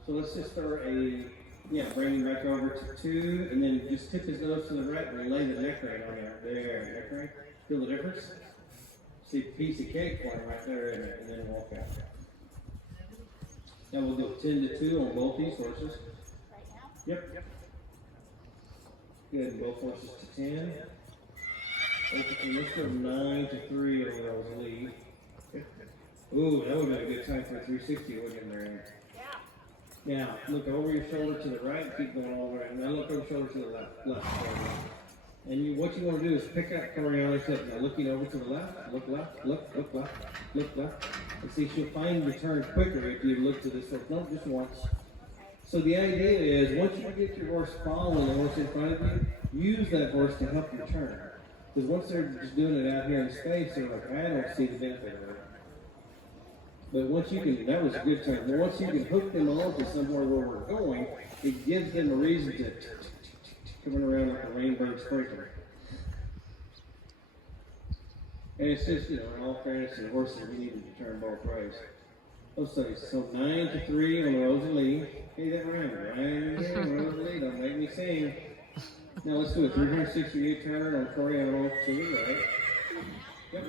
So let's just start bring him back over to 2, and then just tip his nose to the right and lay the neck rein on there. There, neck rein. Feel the difference? See a piece of cake for him right there, and then walk out. Now we'll go 10 to 2 on both these horses. Yep. Good, both horses to 10. And let's go 9 to 3 over those lead. Ooh, that would have been a good time for a 360, wouldn't it, Marianne? Yeah. Now, look over your shoulder to the right, keep going all the way. Now look over your shoulder to the left. And what you want to do is pick up Coriana's hip. Now looking over to the left, look left, look left, look left. And see, she'll find the turn quicker if you look to this side. No, just once. So the idea is, once you get your horse following the horse in front of you, use that horse to help you turn. Because once they're just doing it out here in space, they're like, I don't see the benefit of it. But once you can, that was a good turn. But once you can hook them on to somewhere where we're going, it gives them a reason to coming around like a rainbow sprinkler. And it's just, in all fairness to the horses, we needed to turn both ways. Oh, so 9 to 3 on Rosalie. Hey, that rhyme. Rosalie, don't make me sing. Now let's do a 360 turn on Coriana to the right. Yep.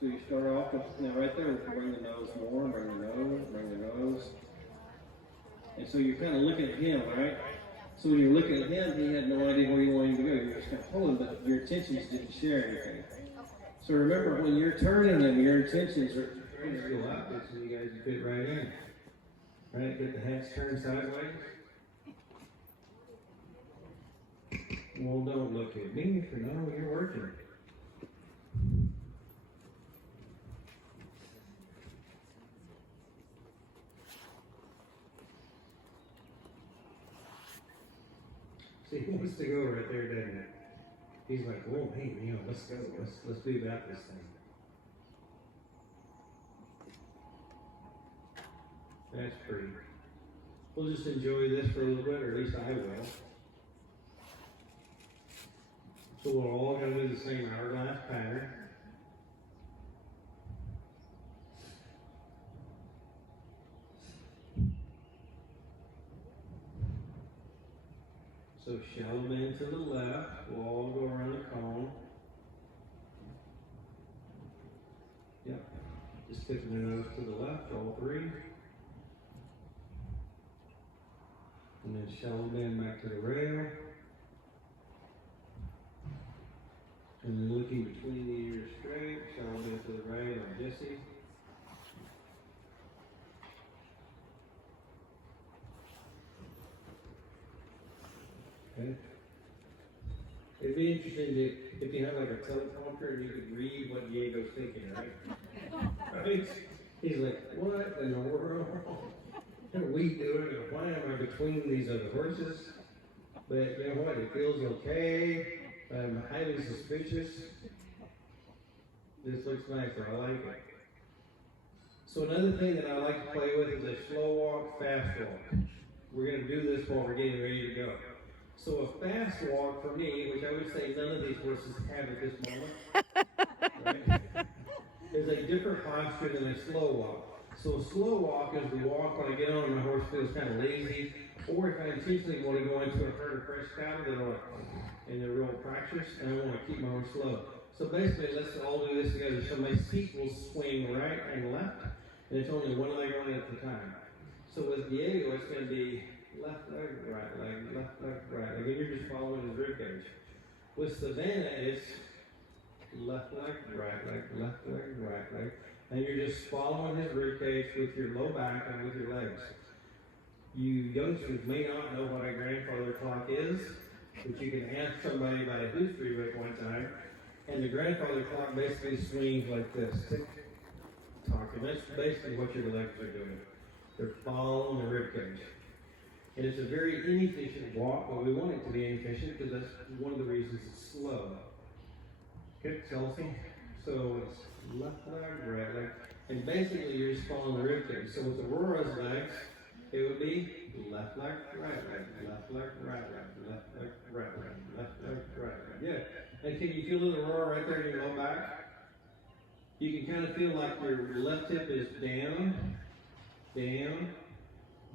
So you start off with, now right there, we can bring the nose more, bring the nose. And so you're kind of looking at him, right? So when you're looking at him, he had no idea where you wanted him to go. You're just kind of pulling, but your intentions didn't share anything. So remember, when you're turning him, your intentions are going to go out, so you guys fit right in. Right? Get the heads turned sideways. Well, don't look at me if you know you're working. See, he wants to go right there, doesn't it? He's like, "Whoa, hey, let's go. Let's do about this thing." That's pretty. We'll just enjoy this for a little bit, or at least I will. So we're all going to do the same hourglass pattern. So shallow bend to the left, we'll all go around the cone. Yep. Just tipping the nose to the left, all three. And then shallow bend back to the rail. And then looking between the ears straight, shallow bend to the right on Jesse. Okay. It'd be interesting if you have like a teleprompter and you could read what Diego's thinking, right? Right? He's like, what in the world are we doing? And why am I between these other horses? But you know what? It feels okay. I'm highly suspicious. This looks nicer. I like it. So another thing that I like to play with is a slow walk, fast walk. We're going to do this while we're getting ready to go. So a fast walk for me, which I would say none of these horses have at this moment, right, is a different posture than a slow walk. So a slow walk is the walk when I get on and my horse feels kind of lazy, or if I intentionally want to go into a herd of fresh cattle in the real practice, and I want to keep my horse slow. So basically, let's all do this together. So my seat will swing right and left, and it's only one leg on at a time. So with Diego, it's going to be left leg, right leg, left leg, right leg. And you're just following his rib cage. With Savannah, it's left leg, right leg, left leg, right leg. And you're just following his rib cage with your low back and with your legs. You youngsters may not know what a grandfather clock is, but you can ask somebody about a history at one time. And the grandfather clock basically swings like this, tick, tock. And that's basically what your legs are doing. They're following the rib cage. And it's a very inefficient walk, but we want it to be inefficient because that's one of the reasons it's slow. Good, Chelsea? So it's left leg, right leg. And basically you're just following the rib cage. So with Aurora's legs, it would be left leg, right leg, left leg, right leg, left leg, right leg, left leg, right leg. Yeah. And can you feel the Aurora right there in your low back? You can kind of feel like your left hip is down, down,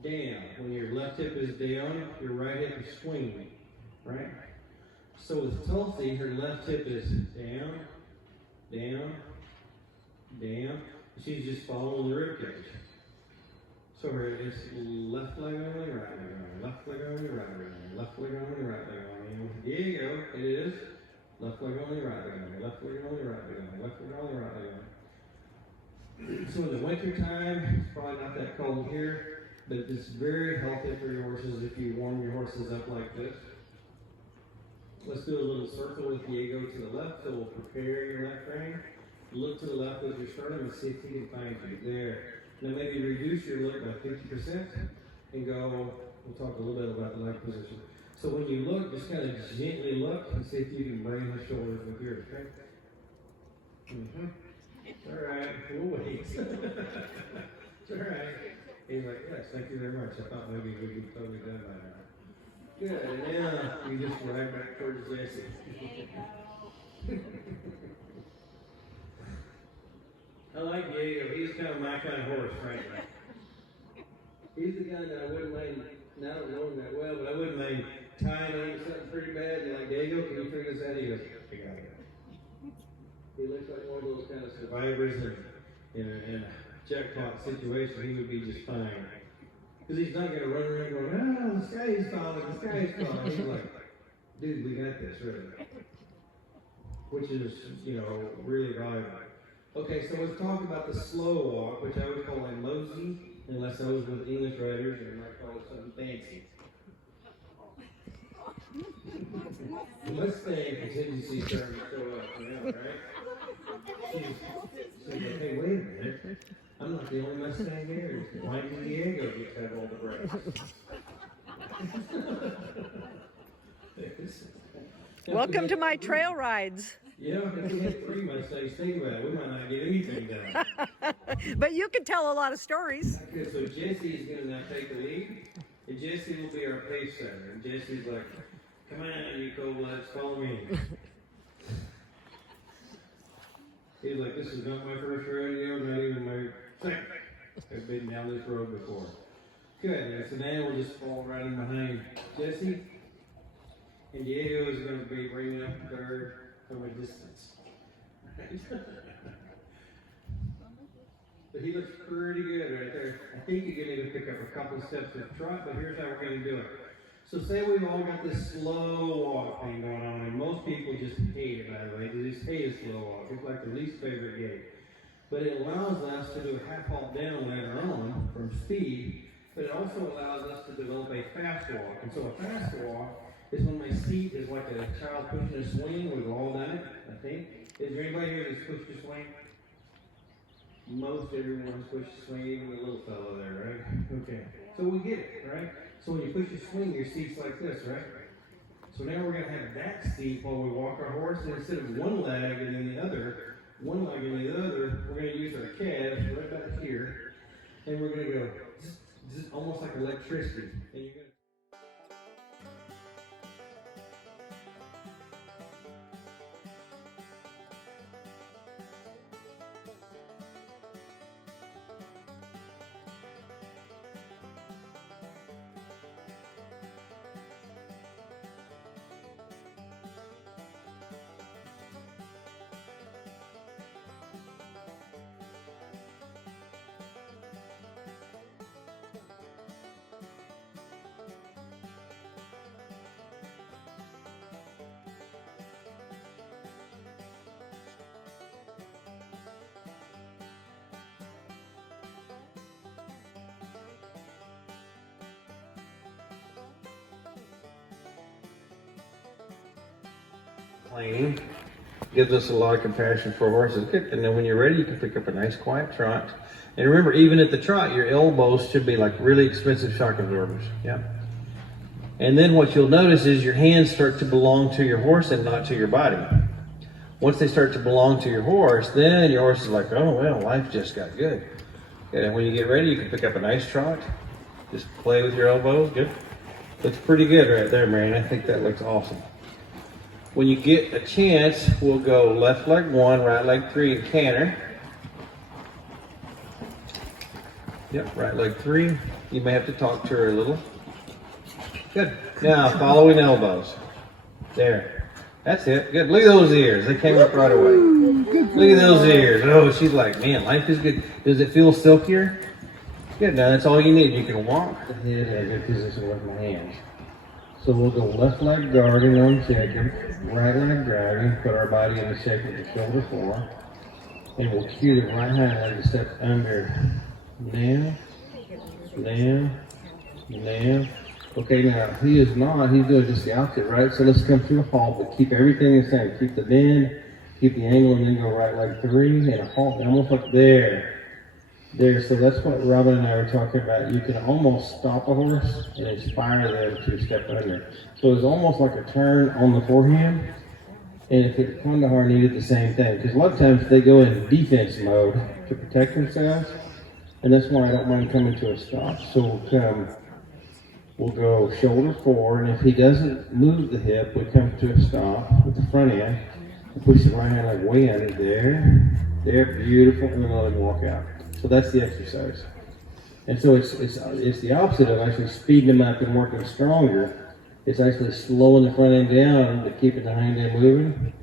down. When your left hip is down, your right hip is swinging, right? So with Tulsi, her left hip is down, down, down. She's just following the rib cage. So it's left leg only, right leg only, left leg only, right leg only, left leg only, right leg only. Diego, it is left leg only, right leg only, left leg only, right leg only, left leg only, right leg only. So in the winter time, it's probably not that cold here, but it's very healthy for your horses if you warm your horses up like this. Let's do a little circle with Diego to the left, so we'll prepare your left rein. Look to the left with your sternum and see if he can find you. There. Now maybe reduce your look by 50% and go, we'll talk a little bit about the leg position. So when you look, just kind of gently look and see if you can bring the shoulders with yours, okay? Mm-hmm. All right, we'll wait. It's all right. He's like, yes, thank you very much. I thought maybe we'd be totally done by now. Good, and now we just right back towards Jesse. I like Diego. He's kind of my kind of horse, frankly. He's the guy that I wouldn't mind, now I don't know him that well, but I wouldn't mind tying on something pretty bad. You're like, Diego, can you figure this out? He goes, I got it. He looks like one of those kind of survivors in a jackpot situation. He would be just fine. Because he's not going to run around going, oh, the sky is falling, the sky is falling. He's like, dude, we got this, really. Which is, really valuable. Okay, so let's talk about the slow walk, which I would call a mosey, unless I was with English writers, and I might call it something fancy. Mustang contingency starting to show up now, right? She's like, hey, wait a minute. I'm not the only Mustang here. Why did Diego get to have all the brakes? Welcome to my trail rides. You know, if we had 3 Mustangs, think about it, we might not get anything done. But you can tell a lot of stories. Okay, so Jesse's gonna now take the lead, and Jesse will be our pace setter. And Jesse's like, come on, you cold-bloods, follow me. He's like, this is not my first rodeo, not even my second. I've been down this road before. Good, and so now we'll just fall right in behind Jesse. And Diego is going to be bringing up third from a distance. But he looks pretty good right there. I think you're going to need to pick up a couple steps of trot, but here's how we're going to do it. So say we've all got this slow walk thing going on, and most people just hate it, by the way. They just hate a slow walk. It's like their least favorite gait. But it allows us to do a half halt down later on from speed, but it also allows us to develop a fast walk. And so a fast walk is when my seat is like a child pushing a swing. We've all done it, I think. Is there anybody here that's pushed a swing? Most everyone's pushed a swing, even the little fellow there, right? Okay. So we get it, right? So when you push a swing, your seat's like this, right? So now we're going to have that seat while we walk our horse, and instead of one leg and then the other, one leg and the other, we're going to use our calves right back here, and we're going to go just almost like electricity. And you're going to Plain gives us a lot of compassion for horses. Good. And then when you're ready, you can pick up a nice quiet trot. And remember, even at the trot, your elbows should be like really expensive shock absorbers. Yeah. And then what you'll notice is your hands start to belong to your horse and not to your body. Once they start to belong to your horse, then your horse is like, oh, well, life just got good. And when you get ready, you can pick up a nice trot. Just play with your elbows. Good. Looks pretty good right there, Marion. I think that looks awesome. When you get a chance, we'll go left leg 1, right leg 3, and canter. Yep, right leg 3. You may have to talk to her a little. Good. Now, following elbows. There. That's it. Good. Look at those ears. They came up right away. Look at those ears. Oh, she's like, man, life is good. Does it feel silkier? Good. Now, that's all you need. You can walk the head as a position with my hands. So we'll go left leg guarding on checking, right leg driving, put our body in the shape of the shoulder 4, and we'll cue the right hind leg to step under. Now, now, now. Okay, now he is not, he's doing just the opposite, right? So let's come to a halt, but keep everything the same. Keep the bend, keep the angle, and then go right leg 3, and a halt, almost like there. There, so that's what Robin and I were talking about. You can almost stop a horse and inspire them to step under. So it's almost like a turn on the forehand. And if it Kandahar needed the same thing, because a lot of times they go in defense mode to protect themselves, and that's why I don't mind coming to a stop. So we'll go shoulder 4, and if he doesn't move the hip, we come to a stop with the front end and push the right hand leg way under there. There, beautiful, and then let him walk out. So that's the exercise. And so it's the opposite of actually speeding them up and working stronger. It's actually slowing the front end down to keep the hind end moving.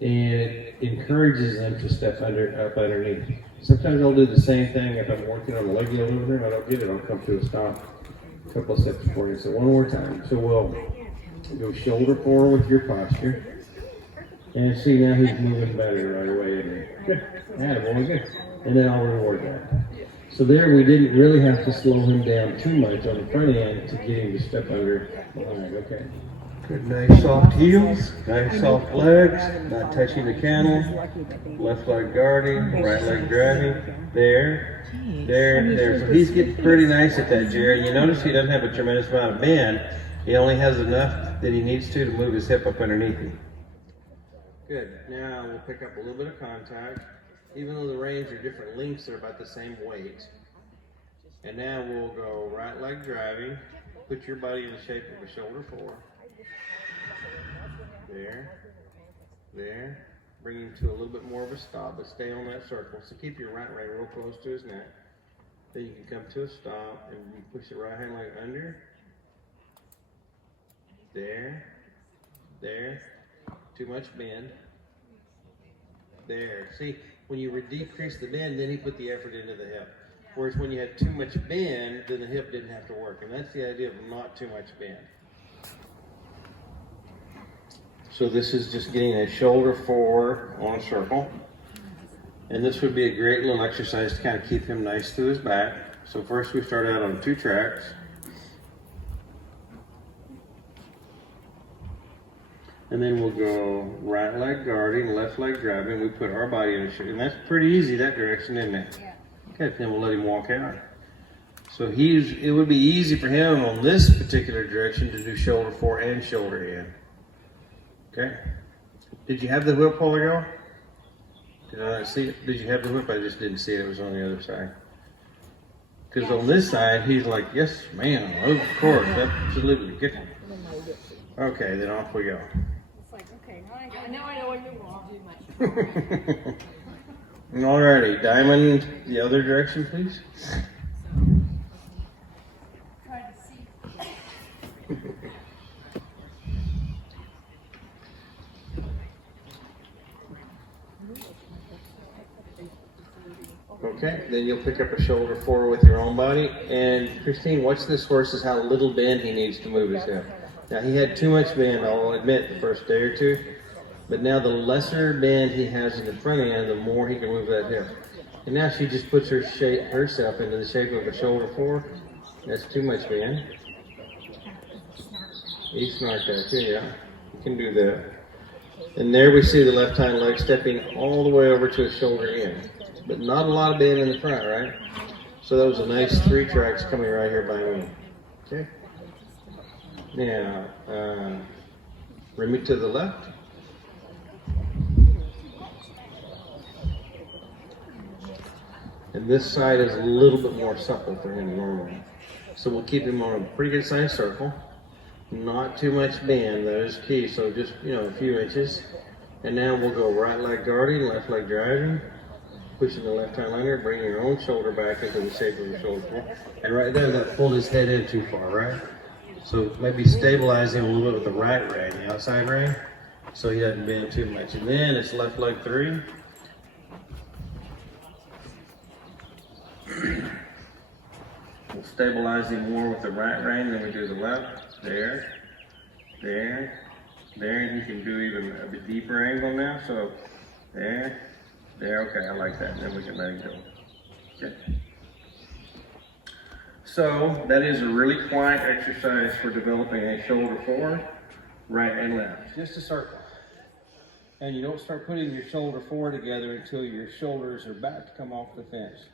And it encourages them to step up underneath. Sometimes I'll do the same thing if I'm working on the leg yield over there. If I don't get it, I'll come to a stop a couple of steps before you. So one more time. So we'll go shoulder 4 with your posture. And see, now he's moving better right away. Good. Attaboy, good. And then I'll reward that. So there we didn't really have to slow him down too much on the front end to get him to step under the leg. Okay. Good, nice soft heels, nice soft legs, not touching the cantle. Left leg guarding, right leg driving. There, there. So he's getting pretty nice at that, Jerry. You notice he doesn't have a tremendous amount of bend. He only has enough that he needs to move his hip up underneath him. Good. Now we'll pick up a little bit of contact. Even though the reins are different lengths, they're about the same weight. And now we'll go right leg driving. Put your body in the shape of a shoulder 4. There. Bring him to a little bit more of a stop, but stay on that circle. So keep your right rein real close to his neck. Then you can come to a stop and you push the right hand leg under. There. Too much bend. There. See, when you decrease the bend, then he put the effort into the hip. Whereas when you had too much bend, then the hip didn't have to work. And that's the idea of not too much bend. So this is just getting a shoulder 4 on a circle. And this would be a great little exercise to kind of keep him nice through his back. So first we start out on 2 tracks. And then we'll go right leg guarding, left leg driving. We put our body in a shape. And that's pretty easy that direction, isn't it? Yeah. Okay, then we'll let him walk out. So it would be easy for him on this particular direction to do shoulder 4 and shoulder in. Okay. Did you have the whip while ago? Did I not see it? Did you have the whip? I just didn't see it. It was on the other side. Because on this side, he's like, yes, ma'am. Of course. Absolutely. Get him. Okay, then off we go. It's like, okay, now I know what you want. Alrighty, Diamond, the other direction, please. Try to see. Okay, then you'll pick up a shoulder 4 with your own body. And Christine, watch this horse is how little bend he needs to move his hip. Now he had too much bend, I'll admit, the first day or two. But now the lesser bend he has in the front end, the more he can move that hip. And now she just puts herself into the shape of a shoulder 4. That's too much bend. You snark that too, yeah. You can do that. And there we see the left hind leg stepping all the way over to a shoulder in. But not a lot of bend in the front, right? So that was a nice 3 tracks coming right here by me. Okay. Now, bring me to the left. And this side is a little bit more supple for him normally. So we'll keep him on a pretty good sized circle. Not too much bend, that is key. So just, a few inches. And now we'll go right leg guarding, left leg driving. Pushing the left hind under, bring your own shoulder back into the shape of your shoulder. And right there, that pulled his head in too far, right? So maybe stabilize him a little bit with the right rein, the outside rein, so he doesn't bend too much. And then it's left leg 3. We'll stabilize him more with the right rein than we do the left. There, and he can do even a bit deeper angle now. So there, okay, I like that. And then we can let him go. Okay. So that is a really quiet exercise for developing a shoulder 4, right and left. Just a circle. And you don't start putting your shoulder 4 together until your shoulders are about to come off the fence.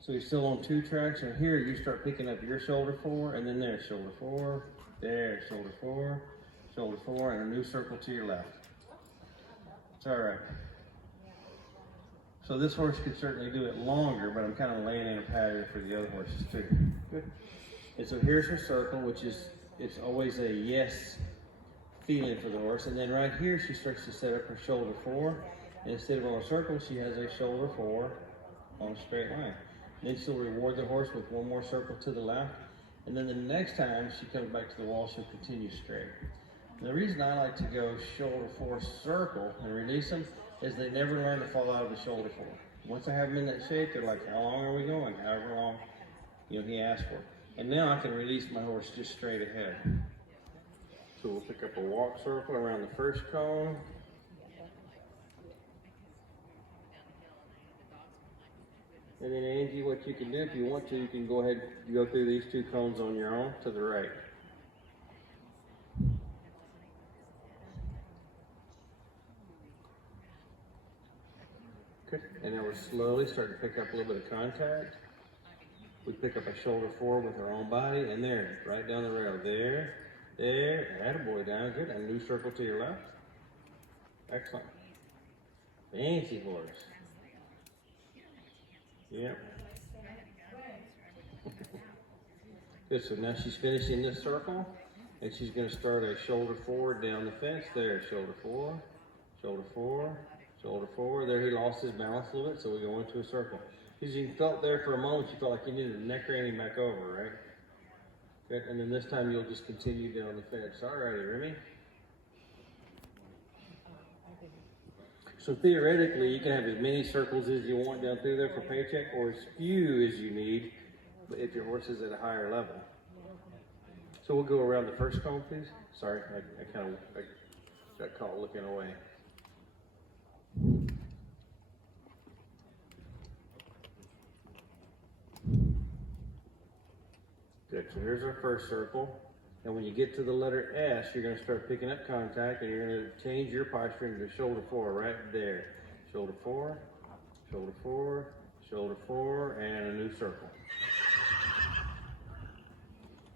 So you're still on 2 tracks, and here you start picking up your shoulder 4, and then there's shoulder 4, there, shoulder 4, and a new circle to your left. It's all right. So this horse could certainly do it longer, but I'm kind of laying in a pattern for the other horses too. Good. And so here's her circle, which is, it's always a yes feeling for the horse. And then right here, she starts to set up her shoulder 4. And instead of on a circle, she has a shoulder 4 on a straight line. Then she'll reward the horse with one more circle to the left. And then the next time she comes back to the wall, she'll continue straight. And the reason I like to go shoulder 4 circle and release them is they never learn to fall out of the shoulder 4. Once I have them in that shape, they're like, how long are we going? However long, he asked for. And now I can release my horse just straight ahead. So we'll pick up a walk circle around the first cone. And then Angie, what you can do, if you want to, you can go ahead and go through these 2 cones on your own to the right. And then we're slowly starting to pick up a little bit of contact. We pick up a shoulder forward with our own body, and there, right down the rail. There, attaboy, down, good. A new circle to your left. Excellent. Fancy horse. Yep. Good, so now she's finishing this circle, and she's gonna start a shoulder forward down the fence. There, shoulder forward, shoulder forward, shoulder forward. There, he lost his balance a little bit, so we go into a circle. Because you felt there for a moment, you felt like you needed to neck rein him back over, right? Good, and then this time you'll just continue down the fence. Alrighty, Remy. So theoretically, you can have as many circles as you want down through there for paycheck, or as few as you need, if your horse is at a higher level. So we'll go around the first cone, please. Sorry, I got caught looking away. Good, so here's our first circle. And when you get to the letter S, you're gonna start picking up contact, and you're gonna change your posture into shoulder forward right there. Shoulder forward, shoulder forward, shoulder forward, and a new circle.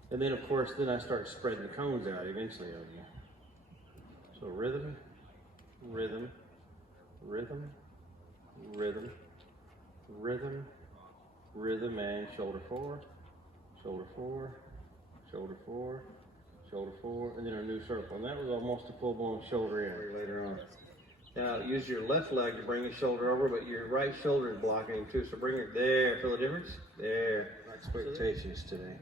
And then of course, then I start spreading the cones out eventually on you. So rhythm, rhythm, rhythm, rhythm, rhythm, rhythm, and shoulder forward, shoulder forward, shoulder forward, shoulder forward, and then a new circle. And that was almost a full-blown shoulder in later on. Now use your left leg to bring your shoulder over, but your right shoulder is blocking him too. So bring it there. Feel the difference? There. Expectations today.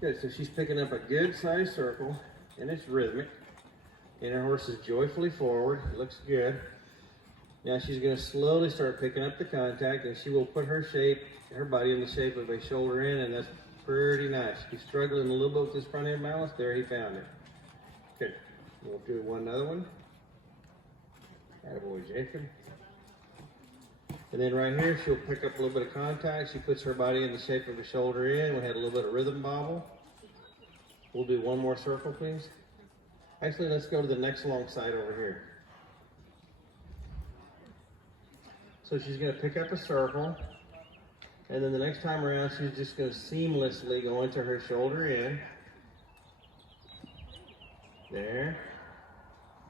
Good, so she's picking up a good sized circle, and it's rhythmic. And her horse is joyfully forward. It looks good. Now she's going to slowly start picking up the contact, and she will put her body in the shape of a shoulder in, and that's pretty nice. He's struggling a little bit with his front end balance. There, he found it. Good. We'll do another one. Attaboy, Jacob. And then right here, she'll pick up a little bit of contact. She puts her body in the shape of a shoulder in. We had a little bit of rhythm bobble. We'll do one more circle, please. Actually, let's go to the next long side over here. So she's going to pick up a circle. And then the next time around, she's just going to seamlessly go into her shoulder in. There.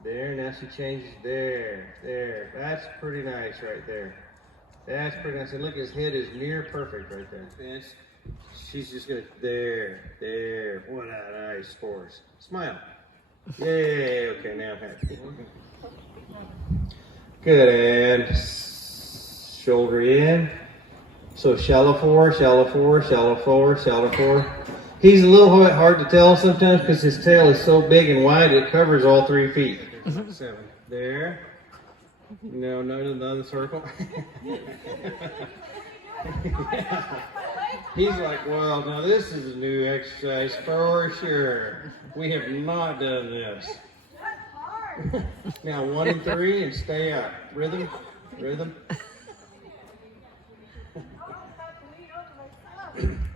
There. Now she changes there. There. That's pretty nice right there. That's pretty nice. And look, his head is near perfect right there. And she's just going to, there. What a nice horse. Smile. Yay. Okay, now I'm happy. Good. And shoulder in. So shallow forward, shallow forward, shallow forward, shallow forward. He's a little bit hard to tell sometimes because his tail is so big and wide it covers all 3 feet. 7. There. No, another circle. He's like, well, now this is a new exercise for sure. We have not done this. Now 1 and 3 and stay up. Rhythm, rhythm.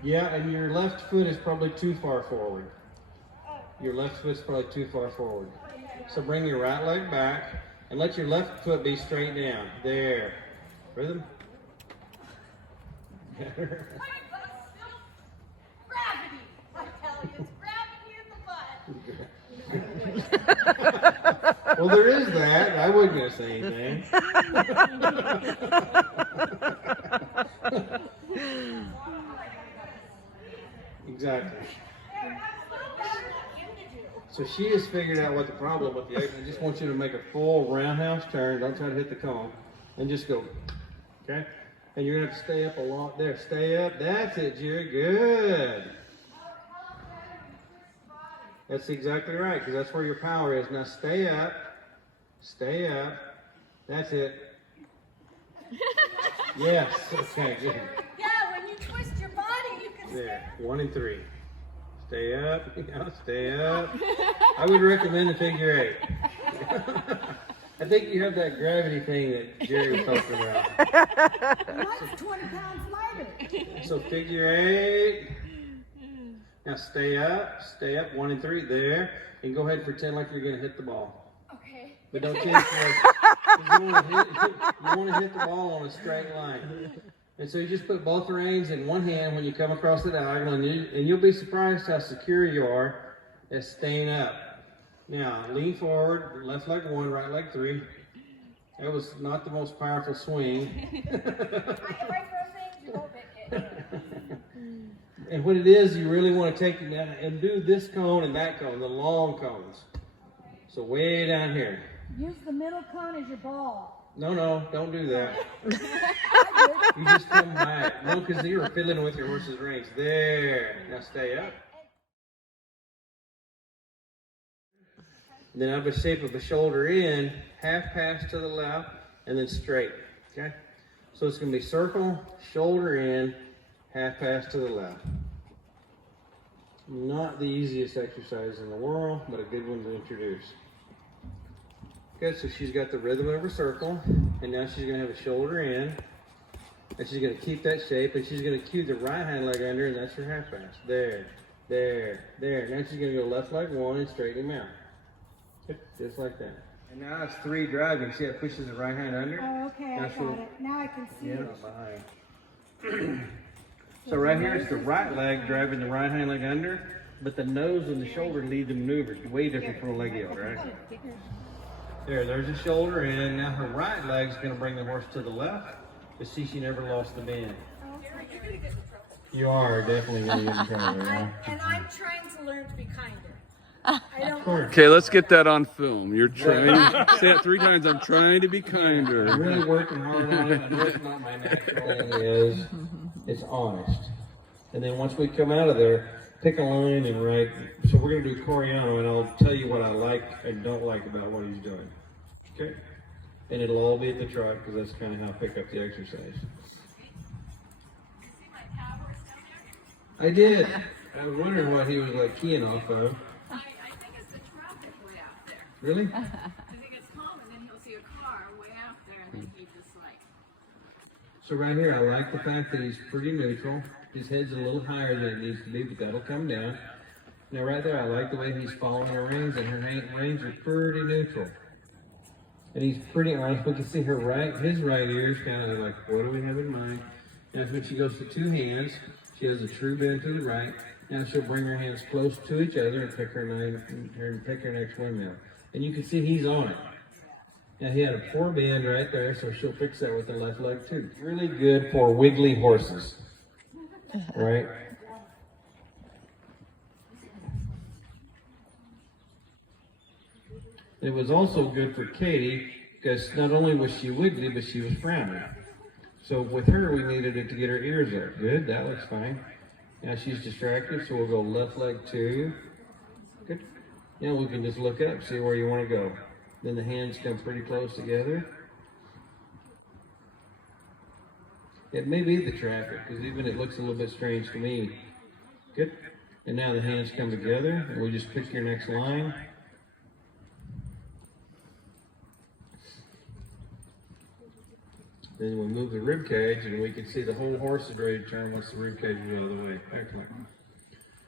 Yeah, and your left foot is probably too far forward. Your left foot's probably too far forward. So bring your right leg back and let your left foot be straight down. There. Rhythm. Gravity! I tell you, it's gravity in the butt. Well, there is that. I wasn't going to say anything. Exactly. So she has figured out what the problem with the apron. I just want you to make a full roundhouse turn. Don't try to hit the cone. And just go. Okay? And you're going to have to stay up a lot there. Stay up. That's it, Jerry. Good. That's exactly right, because that's where your power is. Now stay up. Stay up. That's it. Yes. Okay, good. Yeah, when you twist your body, you can There. 1 and 3. Stay up. Yeah, stay up. I would recommend the figure 8. I think you have that gravity thing that Jerry was talking about. Mine's 20 pounds lighter. So figure 8. Now stay up, 1 and 3, there. And go ahead and pretend like you're gonna hit the ball. Okay. But don't change course. You wanna hit the ball on a straight line. And so you just put both reins in one hand when you come across the diagonal, and you'll be surprised how secure you are at staying up. Now, lean forward, left leg 1, right leg 3. That was not the most powerful swing. And what it is, you really want to take it down and do this cone and that cone, the long cones. So way down here. Use the middle cone as your ball. No, don't do that. You just come back. No, because you were fiddling with your horse's reins. There. Now stay up. Then out of the shape of a shoulder in, half pass to the left, and then straight. Okay? So it's going to be circle, shoulder in, half pass to the left. Not the easiest exercise in the world, but a good one to introduce. Okay, so she's got the rhythm of her circle, and now she's going to have a shoulder in, and she's going to keep that shape, and she's going to cue the right hind leg under, and that's her half pass. There. Now she's going to go left leg 1 and straighten him out. Just like that. And now it's 3 driving. See how it pushes the right hand under? Oh, okay, I got it. Now I can see it. Behind. So right here it's the right leg driving the right hind leg under, but the nose and the shoulder lead the maneuver. Way different from a leg yield, right? There's the shoulder in. Now her right leg's going to bring the horse to the left, but see, she never lost the bend. You are definitely going to get in trouble, right? And I'm trying to learn to be kinder. I don't want Okay, let's get that on film. You're trying, say it 3 times, I'm trying to be kinder. I'm really working hard on it. I know it's not my natural thing is. It's honest. And then once we come out of there, pick a line and write. So we're going to do Coriano, and I'll tell you what I like and don't like about what he's doing. Okay? And it'll all be at the trot, because that's kind of how I pick up the exercise. I did. I was wondering what he was like keying off of. I think it's the traffic way out there. Really? I think it's calm, and then he'll see a car way out there, and then he just like. So right here, I like the fact that he's pretty neutral. His head's a little higher than it needs to be, but that'll come down. Now right there, I like the way he's following her reins, and her reins are pretty neutral. And he's pretty honest. We can see his right ear is kind of like, what do we have in mind? Now when she goes to 2 hands, she has a true bend to the right. Now she'll bring her hands close to each other and pick her next windmill. And you can see he's on it. Now he had a poor bend right there, so she'll fix that with the left leg too. Really good for wiggly horses, right? It was also good for Katie because not only was she wiggly, but she was frowning. So with her, we needed it to get her ears up. Good, that looks fine. Now she's distracted, so we'll go left leg 2. Good. Now we can just look it up, see where you want to go. Then the hands come pretty close together. It may be the traffic, because even it looks a little bit strange to me. Good. And now the hands come together, and we just pick your next line. Then we move the rib cage, and we can see the whole horse is ready to turn once the rib cage is out of the way. Excellent.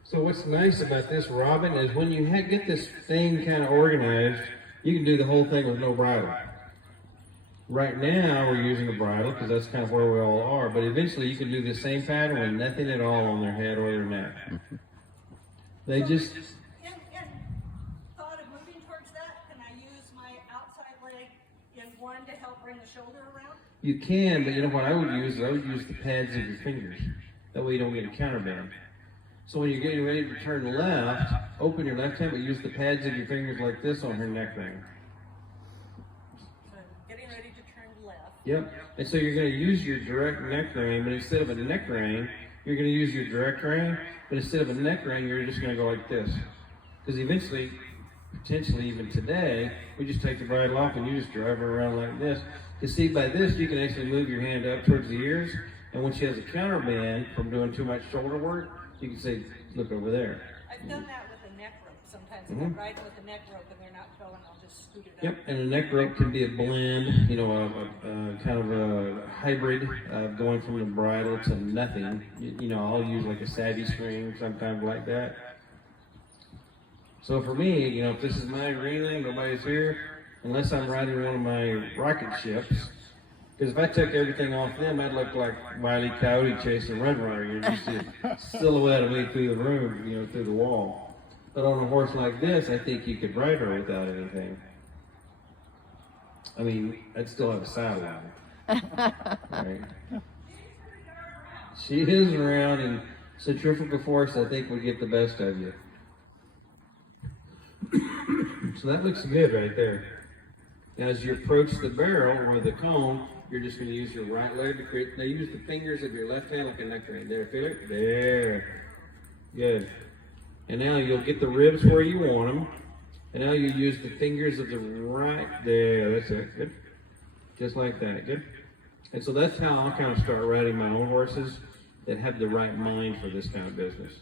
So what's nice about this, Robin, is when you get this thing kind of organized, you can do the whole thing with no bridle. Right now, we're using a bridle because that's kind of where we all are, but eventually you can do the same pattern with nothing at all on their head or their neck. They just... In thought of moving towards that, can I use my outside leg in 1 to help bring the shoulder around? You can, but you know what I would use? I would use the pads of your fingers. That way you don't get a counterband. So when you're getting ready to turn left, open your left hand, but use the pads of your fingers like this on her neck ring. So getting ready to turn left. Yep. And so you're going to use your direct neck ring, but instead of a neck ring, you're going to use your direct ring, but instead of a neck ring, you're just going to go like this. Because eventually, potentially even today, we just take the bridle off and you just drive her around like this. You see, by this, you can actually move your hand up towards the ears, and when she has a counterband from doing too much shoulder work, you can say, look over there. I've done that with a neck rope sometimes. sometimes if I'm riding with a neck rope and they're not going, I'll just scoot it up. Yep, and a neck rope can be a blend, you know, a kind of a hybrid, going from the bridle to nothing. You know, I'll use like a savvy string, sometimes like that. So for me, you know, if this is my arena, nobody's here, unless I'm riding one of my rocket ships, because if I took everything off them, I'd look like Wile E. Coyote chasing Roadrunner. You just see a silhouette of me through the room, you know, through the wall. But on a horse like this, I think you could ride her without anything. I mean, I'd still have a saddle on her. Right? She is around, and centrifugal force, I think, would get the best of you. So that looks good right there. Now, as you approach the barrel or the cone, you're just going to use your right leg to create. Now, use the fingers of your left hand like a neck ring. There, feel it? There. Good. And now you'll get the ribs where you want them. And now you use the fingers of the right. There, that's it. Good. Just like that. Good. And so that's how I'll kind of start riding my own horses that have the right mind for this kind of business.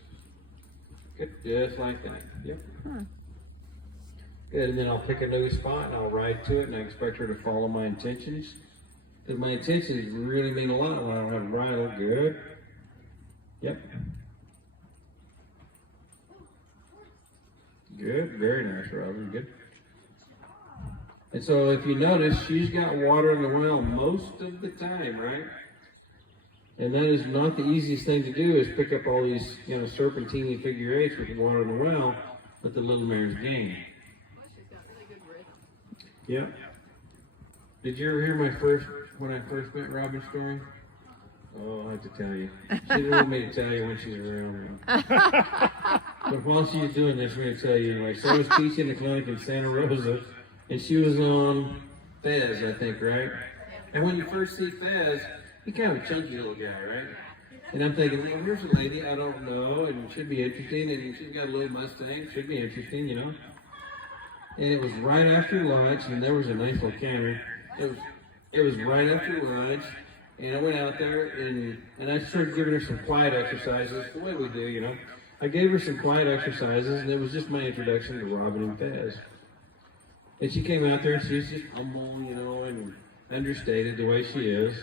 Good. Just like that. Yep. Good. And then I'll pick a new spot and I'll ride to it, and I expect her to follow my intentions. Because my intentions really mean a lot when I don't have a bridle. Good. Yep. Good. Very nice, Robin. Good. And so if you notice, she's got water in the well most of the time, right? And that is not the easiest thing to do, is pick up all these, you know, serpentine figure eights with the water in the well, but the little mare's game. Yeah. Did you ever hear when I first met Robin's story? Oh, I'll have to tell you. She didn't want me to tell you when she's around. But while she was doing this, I'm going to tell you anyway. So I was teaching a clinic in Santa Rosa, and she was on Fez, I think, right? And when you first see Fez, he's kind of a chunky little guy, right? And I'm thinking, well, here's a lady I don't know, and it should be interesting, and she's got a little Mustang, should be interesting, you know? And it was right after lunch, and there was a nice little canter. It was right after lunch, and I went out there, and I started giving her some quiet exercises, the way we do, you know. I gave her some quiet exercises, and it was just my introduction to Robin and Fez. And she came out there, and she was just humble, you know, and understated the way she is.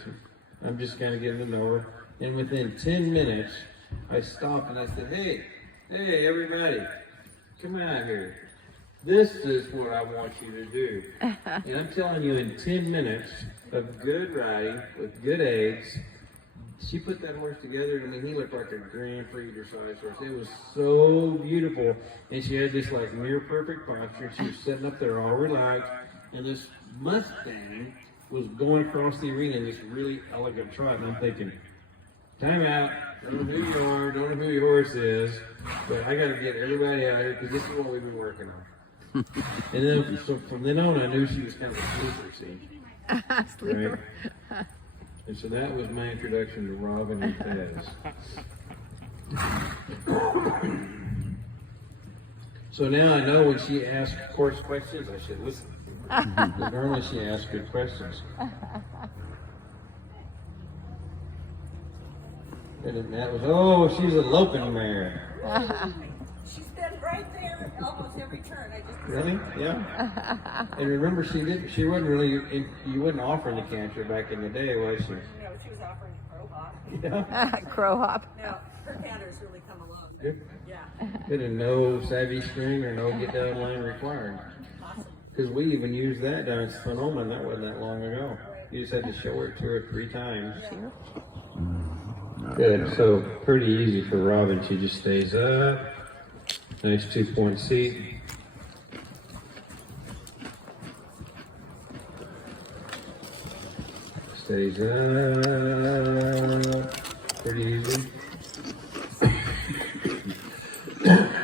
I'm just kind of getting to know her. And within 10 minutes, I stopped and I said, hey, everybody, come out here. This is what I want you to do. And I'm telling you, in 10 minutes of good riding with good aids, she put that horse together. I mean, he looked like a Grand Prix dressage horse. It was so beautiful. And she had this like near perfect posture. She was sitting up there all relaxed. And this Mustang was going across the arena in this really elegant trot. And I'm thinking, time out. Don't know who you are. Don't know who your horse is. But I got to get everybody out here because this is what we've been working on. And then, so from then on, I knew she was kind of a sleeper, see? Sleeper. Right? And so that was my introduction to Robin and Fez. So now I know when she asks course questions, I should listen. But normally she asks good questions. And that was, she's a loping mare. She's been right there almost every turn. I just Really? Yeah. And remember, she wasn't really, you wasn't offering the canter back in the day, was she? No, she was offering crow hop. Yeah. Crow hop. No, her canter's really come along. Good. Yeah. Good, and no savvy string or no get down line required. Awesome. Because we even used that down at Sonoma, that wasn't that long ago. You just had to show her 2 or 3 times. Good, so pretty easy for Robin. She just stays up. Nice 2-point seat. Stays up. Pretty easy.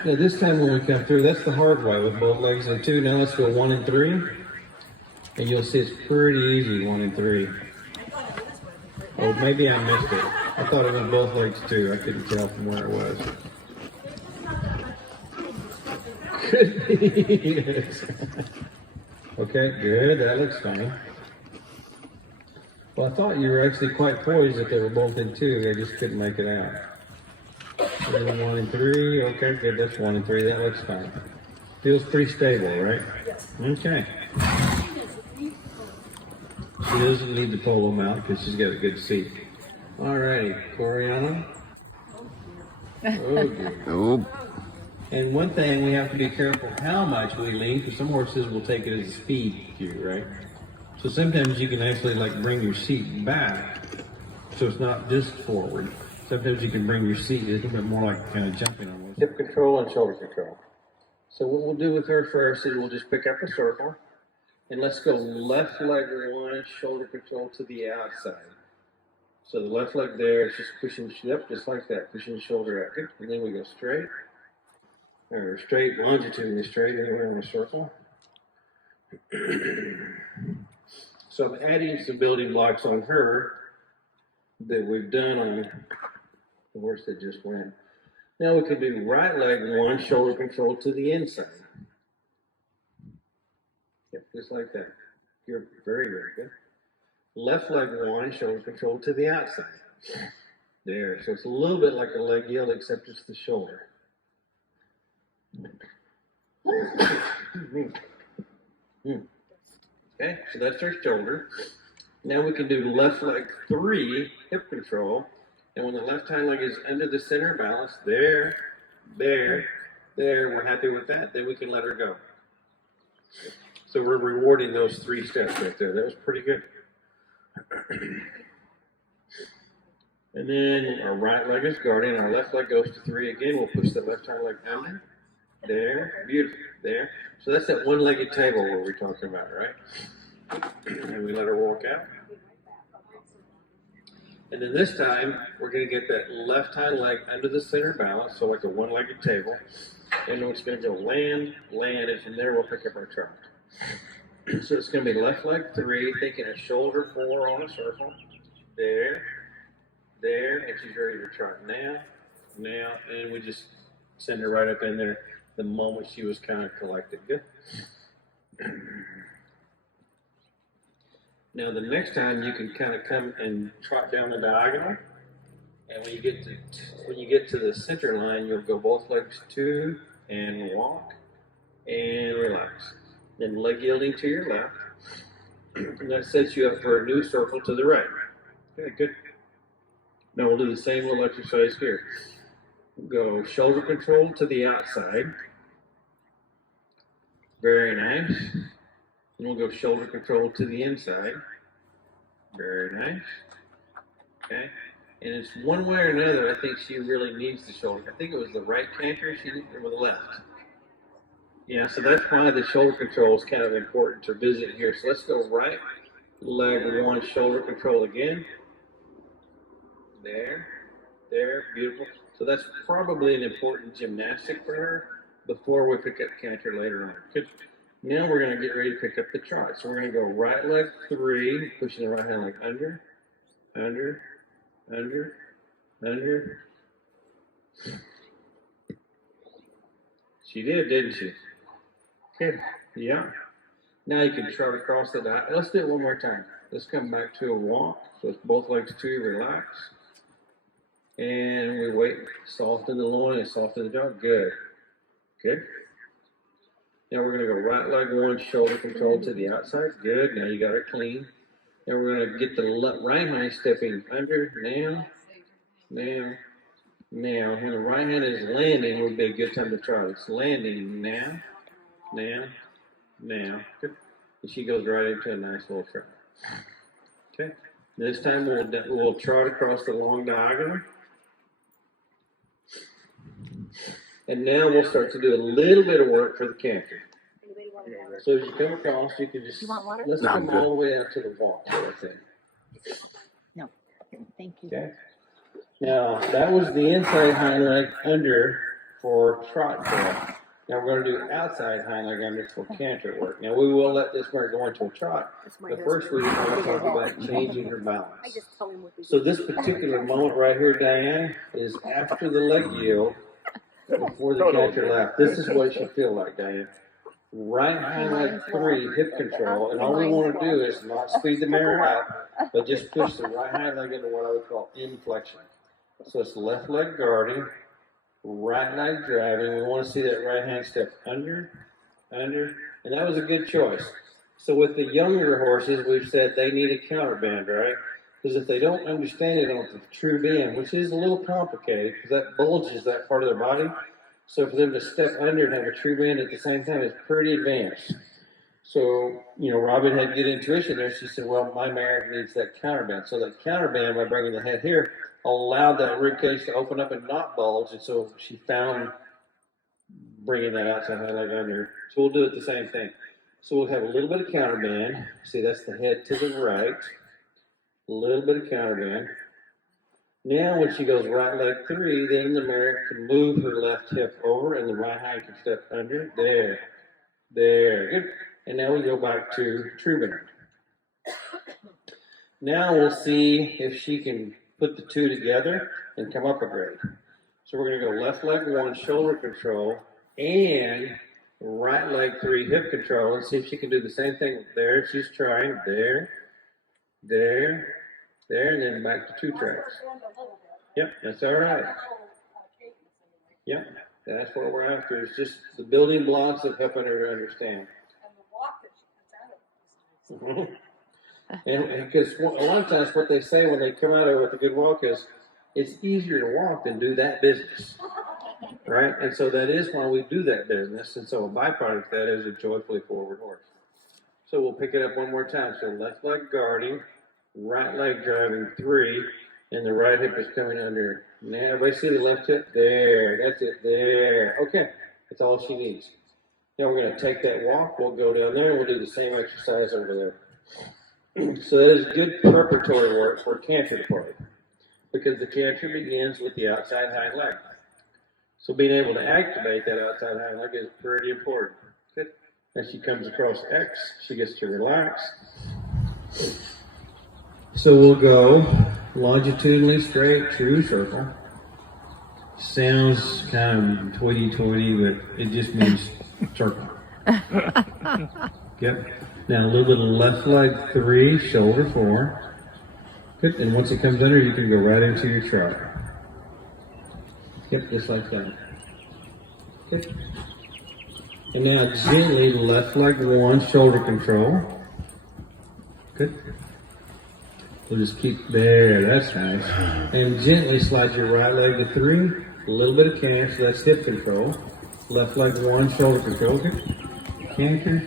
Now this time when we come through, that's the hard way with both legs and 2. Now let's go 1 and 3. And you'll see it's pretty easy, 1 and 3. Oh, maybe I missed it. I thought it was both legs too. I couldn't tell from where it was. Could be. Okay, good. That looks fine. Well, I thought you were actually quite poised that they were both in 2. I just couldn't make it out. And then 1 and 3. Okay, good. That's 1 and 3. That looks fine. Feels pretty stable, right? Yes. Okay. She doesn't need to pull them out because she's got a good seat. All righty, Coriana. Oh dear. Oh, And one thing, we have to be careful how much we lean, because some horses will take it as a speed cue, right? So sometimes you can actually like bring your seat back, so it's not just forward. Sometimes you can bring your seat a little bit more like kind of jumping on. Hip control and shoulder control. So what we'll do with her first is we'll just pick up a circle, and let's go left leg one, shoulder control to the outside. So the left leg there is just pushing, yep, just like that, pushing the shoulder out. Good. And then we go straight. Or straight, longitudinally straight anywhere in the circle. So I'm adding some building blocks on her that we've done on the horse that just went. Now we can do right leg one, shoulder control to the inside. Yep, just like that. You're very, very good. Left leg one, shoulder control to the outside. There, so it's a little bit like a leg yield, except it's the shoulder. Okay, so that's our shoulder. Now we can do left leg three, hip control. And when the left hind leg is under the center balance, there, we're happy with that, then we can let her go. So we're rewarding those 3 steps right there. That was pretty good. And then our right leg is guarding, our left leg goes to 3 again. We'll push the left hind leg under. There, beautiful, there. So that's that one-legged table where we're talking about, right? And we let her walk out. And then this time, we're gonna get that left hind leg under the center balance, so like a one-legged table. And it's gonna go land, and from there we'll pick up our trot. So it's gonna be left leg 3, thinking a shoulder 4 on a circle. There, and she's ready to trot now, and we just send her right up in there the moment she was kind of collected. Good. Now the next time you can kind of come and trot down the diagonal, and when you get to the center line, you'll go both legs 2 and walk and relax. Then leg yielding to your left, and that sets you up for a new circle to the right. Okay, good. Now we'll do the same little exercise here. Go shoulder control to the outside. Very nice. Then we'll go shoulder control to the inside. Very nice. Okay. And it's one way or another, I think she really needs the shoulder. I think it was the right canter, she did it with the left. Yeah, so that's why the shoulder control is kind of important to visit here. So let's go right leg 1, shoulder control again. There, beautiful. So that's probably an important gymnastic for her before we pick up canter later on. Good. Now we're going to get ready to pick up the trot. So we're going to go right leg 3, pushing the right hand leg under. She did, didn't she? Okay, yeah. Now you can trot across the diagonal. Let's do it one more time. Let's come back to a walk. So it's both legs 2, relax. And we wait, soften the loin and soften the jaw. Good. Now we're going to go right leg 1, shoulder control to the outside. Good. Now you got her clean. Now we're going to get the right hand stepping under. Now. When the right hand is landing, would be a good time to trot. It's landing now. Good. And she goes right into a nice little trot. Okay. This time we'll trot across the long diagonal. And now we'll start to do a little bit of work for the canter. So as you come across, you can just, let's come all the way out to the walk, I think. No, thank you. Okay. Now, that was the inside hind leg under for trot there. Now we're going to do outside hind leg under for canter work. Now we will let this mare go into a trot, but first we want to talk about changing her balance. So this particular moment right here, Diane, is after the leg yield, before the canter lap. This is what it should feel like, Diane. Right hind leg 3, hip control, and all we want to do is not speed the mare out, but just push the right hind leg into what I would call inflection. So it's left leg guarding, right leg driving. We want to see that right hand step under, under, and that was a good choice. So with the younger horses, we've said they need a counterband, right? Because if they don't understand it on the true bend, which is a little complicated, because that bulges that part of their body. So for them to step under and have a true bend at the same time is pretty advanced. So, you know, Robin had good intuition there. She said, well, my mare needs that counterband. So that counterband, by bringing the head here, allowed that rib cage to open up and not bulge. And so she found bringing that outside high leg under. So we'll do it the same thing. So we'll have a little bit of counterband. See, that's the head to the right. A little bit of counterband. Now when she goes right leg 3, then the mare can move her left hip over and the right hind can step under. There. There. Good. And now we go back to true bend. Now we'll see if she can put the two together and come up a grade. So we're going to go left leg 1, shoulder control, and right leg 3, hip control, and see if she can do the same thing. There, she's trying. There, there, there, and then back to 2 tracks. Yep, that's all right. Yep, that's what we're after. It's just the building blocks of helping her to understand. And because a lot of times what they say when they come out of it with a good walk is, it's easier to walk than do that business, right? And so that is why we do that business. And so a byproduct of that is a joyfully forward horse. So we'll pick it up one more time. So left leg guarding, right leg driving 3, and the right hip is coming under. Now everybody see the left hip? There, that's it, there. Okay, that's all she needs. Now we're going to take that walk, we'll go down there, and we'll do the same exercise over there. So that is good preparatory work for canter play, because the canter begins with the outside hind leg. So being able to activate that outside hind leg is pretty important. Good. As she comes across X, she gets to relax. So we'll go longitudinally straight, true circle. Sounds kind of tweety-tweety, but it just means circle. Yep. Now a little bit of left leg 3, shoulder 4. Good. And once it comes under, you can go right into your trot. Yep, just like that. Good. And now gently left leg 1, shoulder control. Good. We'll just keep there. That's nice. And gently slide your right leg to 3. A little bit of canter, so that's hip control. Left leg 1, shoulder control. Good. Canter,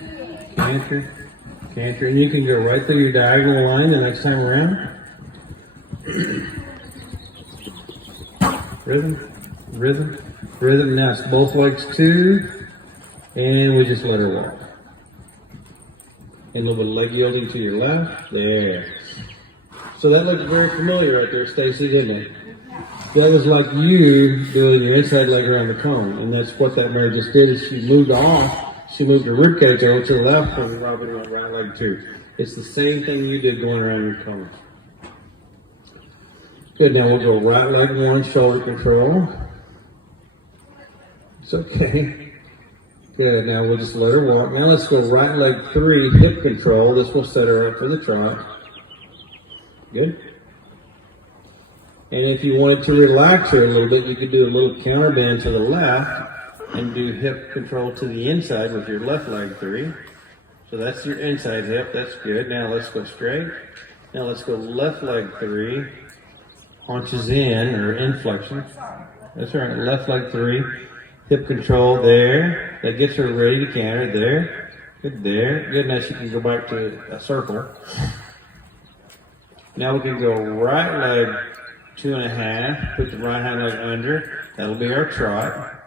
canter, canter. And you can go right through your diagonal line the next time around. Rhythm, rhythm, rhythm. Now it's both legs 2. And we just let her walk. And a little bit of leg yielding to your left. There. So that looks very familiar right there, Stacy, didn't it? That was like you doing your inside leg around the cone. And that's what that mare just did, is she moved off. She moved her rib cage over to the left and Robin went right leg 2. It's the same thing you did going around your cone. Good, now we'll go right leg 1, shoulder control. It's okay. Good, now we'll just let her walk. Now let's go right leg 3, hip control. This will set her up for the trot. Good. And if you wanted to relax her a little bit, you could do a little counter bend to the left and do hip control to the inside with your left leg 3. So that's your inside hip. That's good. Now let's go straight. Now let's go left leg 3. Haunches in, or inflection. That's right. Left leg 3. Hip control there. That gets her ready to canter. There. Good there. Good. Now she can go back to a circle. Now we can go right leg 2.5. Put the right hind leg under. That'll be our trot.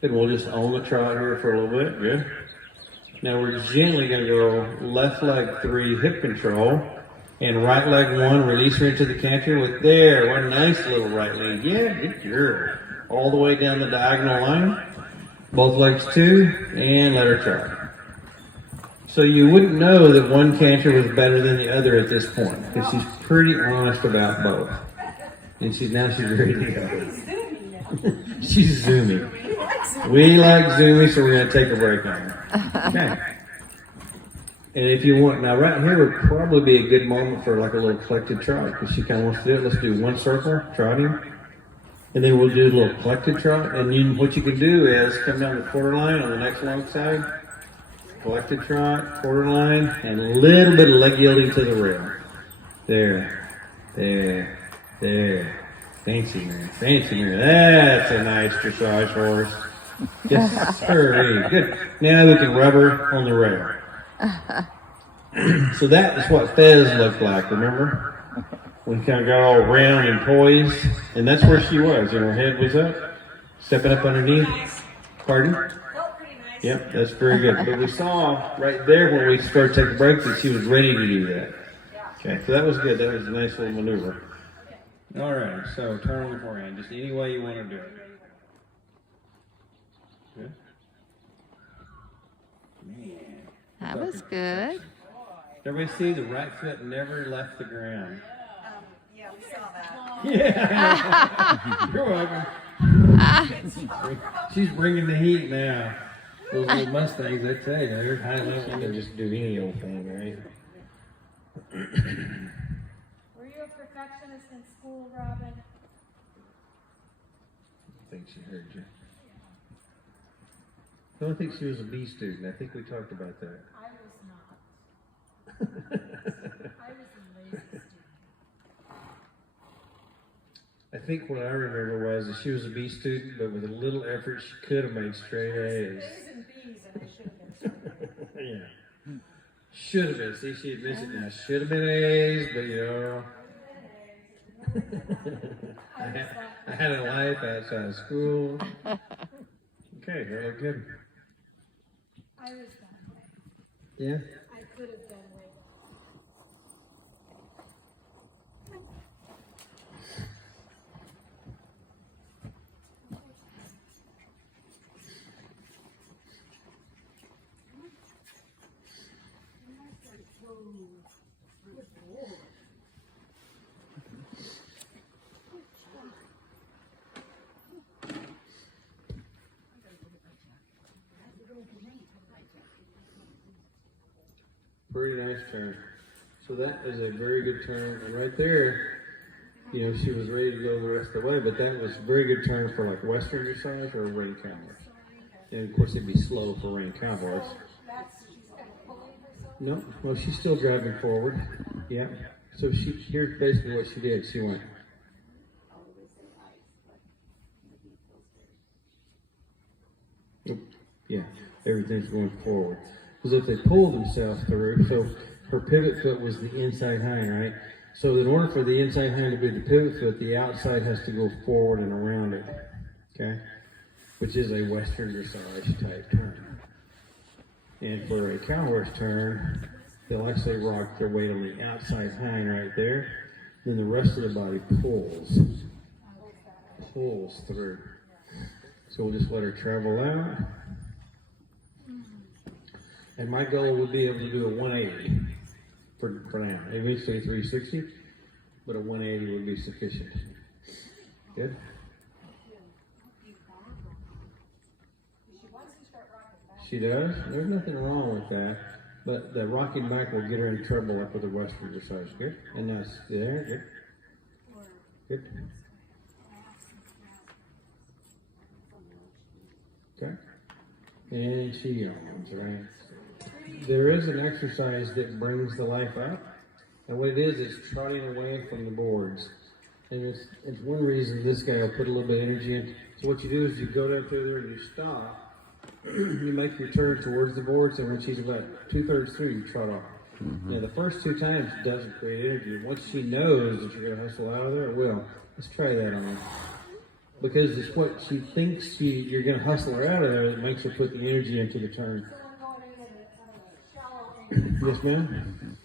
And we'll just own the trot here for a little bit. Good. Now we're gently going to go left leg 3, hip control, and right leg 1, release her into the canter with there. What a nice little right leg. Yeah, good girl. All the way down the diagonal line. Both legs 2, and let her trot. So you wouldn't know that one canter was better than the other at this point, because she's pretty honest about both. And now she's ready to go. She's zoomy. We like zoomy, so we're going to take a break on her. Okay. And if you want, now right here would probably be a good moment for like a little collected trot, because she kind of wants to do it. Let's do 1 circle, trotting. And then we'll do a little collected trot. And you, what you can do is come down the quarter line on the next long side, collected trot, quarter line, and a little bit of leg yielding to the rail. There, there, there. Fancy Mary. That's a nice dressage horse. Yes, sir. Good. Now we can rub her on the rail. So that is what Fez looked like, remember? We kind of got all round and poised, and that's where she was. And her head was up, stepping up underneath. Pardon? Felt pretty nice. Yep, that's very good. But we saw right there when we started taking breaks that she was ready to do that. Okay, so that was good. That was a nice little maneuver. All right, so turn on the forehand, just any way you want to do it. Good. Man. That was good. Everybody see the right foot never left the ground. Yeah, we saw that. Yeah, you're welcome. She's bringing the heat now. Those little Mustangs, I tell you, they're high level. They can just do any old thing, right? Were you a perfectionist in school, Robin? I think she heard you. I don't think she was a B student. I think we talked about that. I was not. I was a lazy student. I think what I remember was that she was a B student, but with a little effort, she could have made straight A's. A's and B's, and I should have been straight. Yeah. Should have been. See, she admits it now. Should have been A's, but you know. I had a life outside of school. Okay, very good. I was that way. Yeah. I could have been way. Pretty nice turn. So that is a very good turn. And right there, you know, she was ready to go the rest of the way, but that was a very good turn for like Western dressage or rein cowboys. And of course, it'd be slow for rein cowboys. No, well, she's still driving forward. Yeah. So here's basically what she did. She went. Oop, yeah, everything's going forward. Because if they pull themselves through, so her pivot foot was the inside hind, right? So in order for the inside hind to be the pivot foot, the outside has to go forward and around it, okay? Which is a Western dressage type turn. And for a cow horse turn, they'll actually rock their weight on the outside hind right there. Then the rest of the body pulls through. So we'll just let her travel out. And my goal would be able to do a 180 for now. Eventually 360, but a 180 would be sufficient. Good? She does? There's nothing wrong with that. But the rocking back will get her in trouble up with the Western dressage. Good? And that's there. Good. Good. Okay. And she yawns, right? There is an exercise that brings the life out. And what it is, it's trotting away from the boards. And it's one reason this guy will put a little bit of energy in. So what you do is you go down through there and you stop. You make your turn towards the boards, and when she's about 2/3 through, you trot off. Now, the first 2 times it doesn't create energy. Once she knows that you're going to hustle out of there, it will. Let's try that on. Because it's what she thinks you're going to hustle her out of there that makes her put the energy into the turn. Yes, ma'am?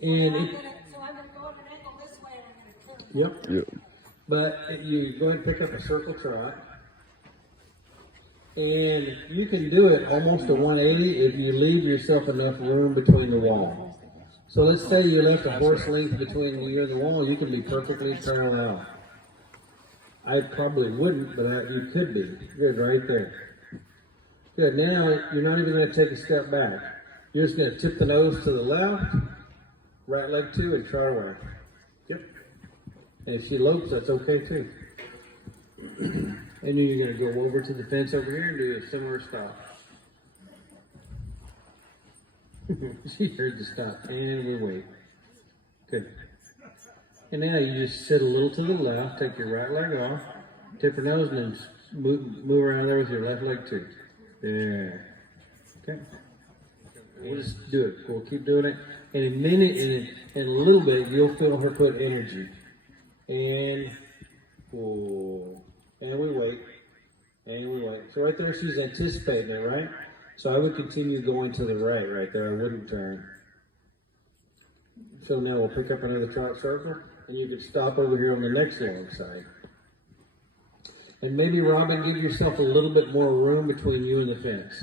And it, So I'm going to go at an angle this way and I'm going to turn. yep. But you go ahead and pick up a circle trot. And you can do it almost a 180 if you leave yourself enough room between the wall. So let's say you left a horse length between you and the wall, you can be perfectly parallel. I probably wouldn't, but you could be. Good, right there. Good, now you're not even going to take a step back. You're just going to tip the nose to the left, right leg 2, and trot away. Yep. And if she lopes, that's okay too. And then you're gonna go over to the fence over here and do a similar stop. She heard the stop, and we wait. Good. And now you just sit a little to the left, take your right leg off, tip your nose, and then move around there with your left leg too. There. Okay. We'll just do it. We'll keep doing it. In a minute, in a little bit, you'll feel her put energy. And pull. And we wait. And we wait. So right there, she's anticipating it, right? So I would continue going to the right there. I wouldn't turn. So now we'll pick up another trot circle, and you can stop over here on the next long side. And maybe, Robin, give yourself a little bit more room between you and the fence.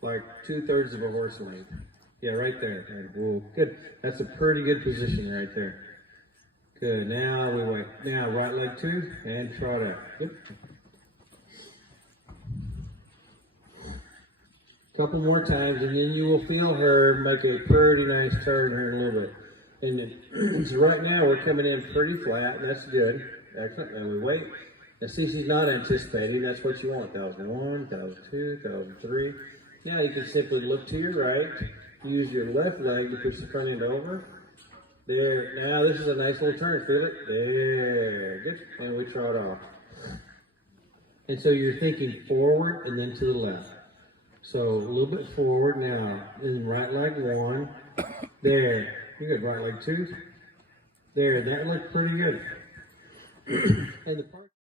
Like 2/3 of a horse length. Yeah, right there. And whoa, good. That's a pretty good position right there. Good. Now we wait. Now right leg 2 and trot out. Good. Couple more times, and then you will feel her make a pretty nice turn here in a little bit. And then, so right now we're coming in pretty flat. That's good. Excellent. And we wait. And see, she's not anticipating. That's what you want. 1001, 1002, 1003. Now you can simply look to your right. Use your left leg to push the front end over. There. Now this is a nice little turn. Feel it? There. Good. And we trot off. And so you're thinking forward and then to the left. So a little bit forward now. Then right leg 1. There. You're good. Right leg 2. There. That looked pretty good. And the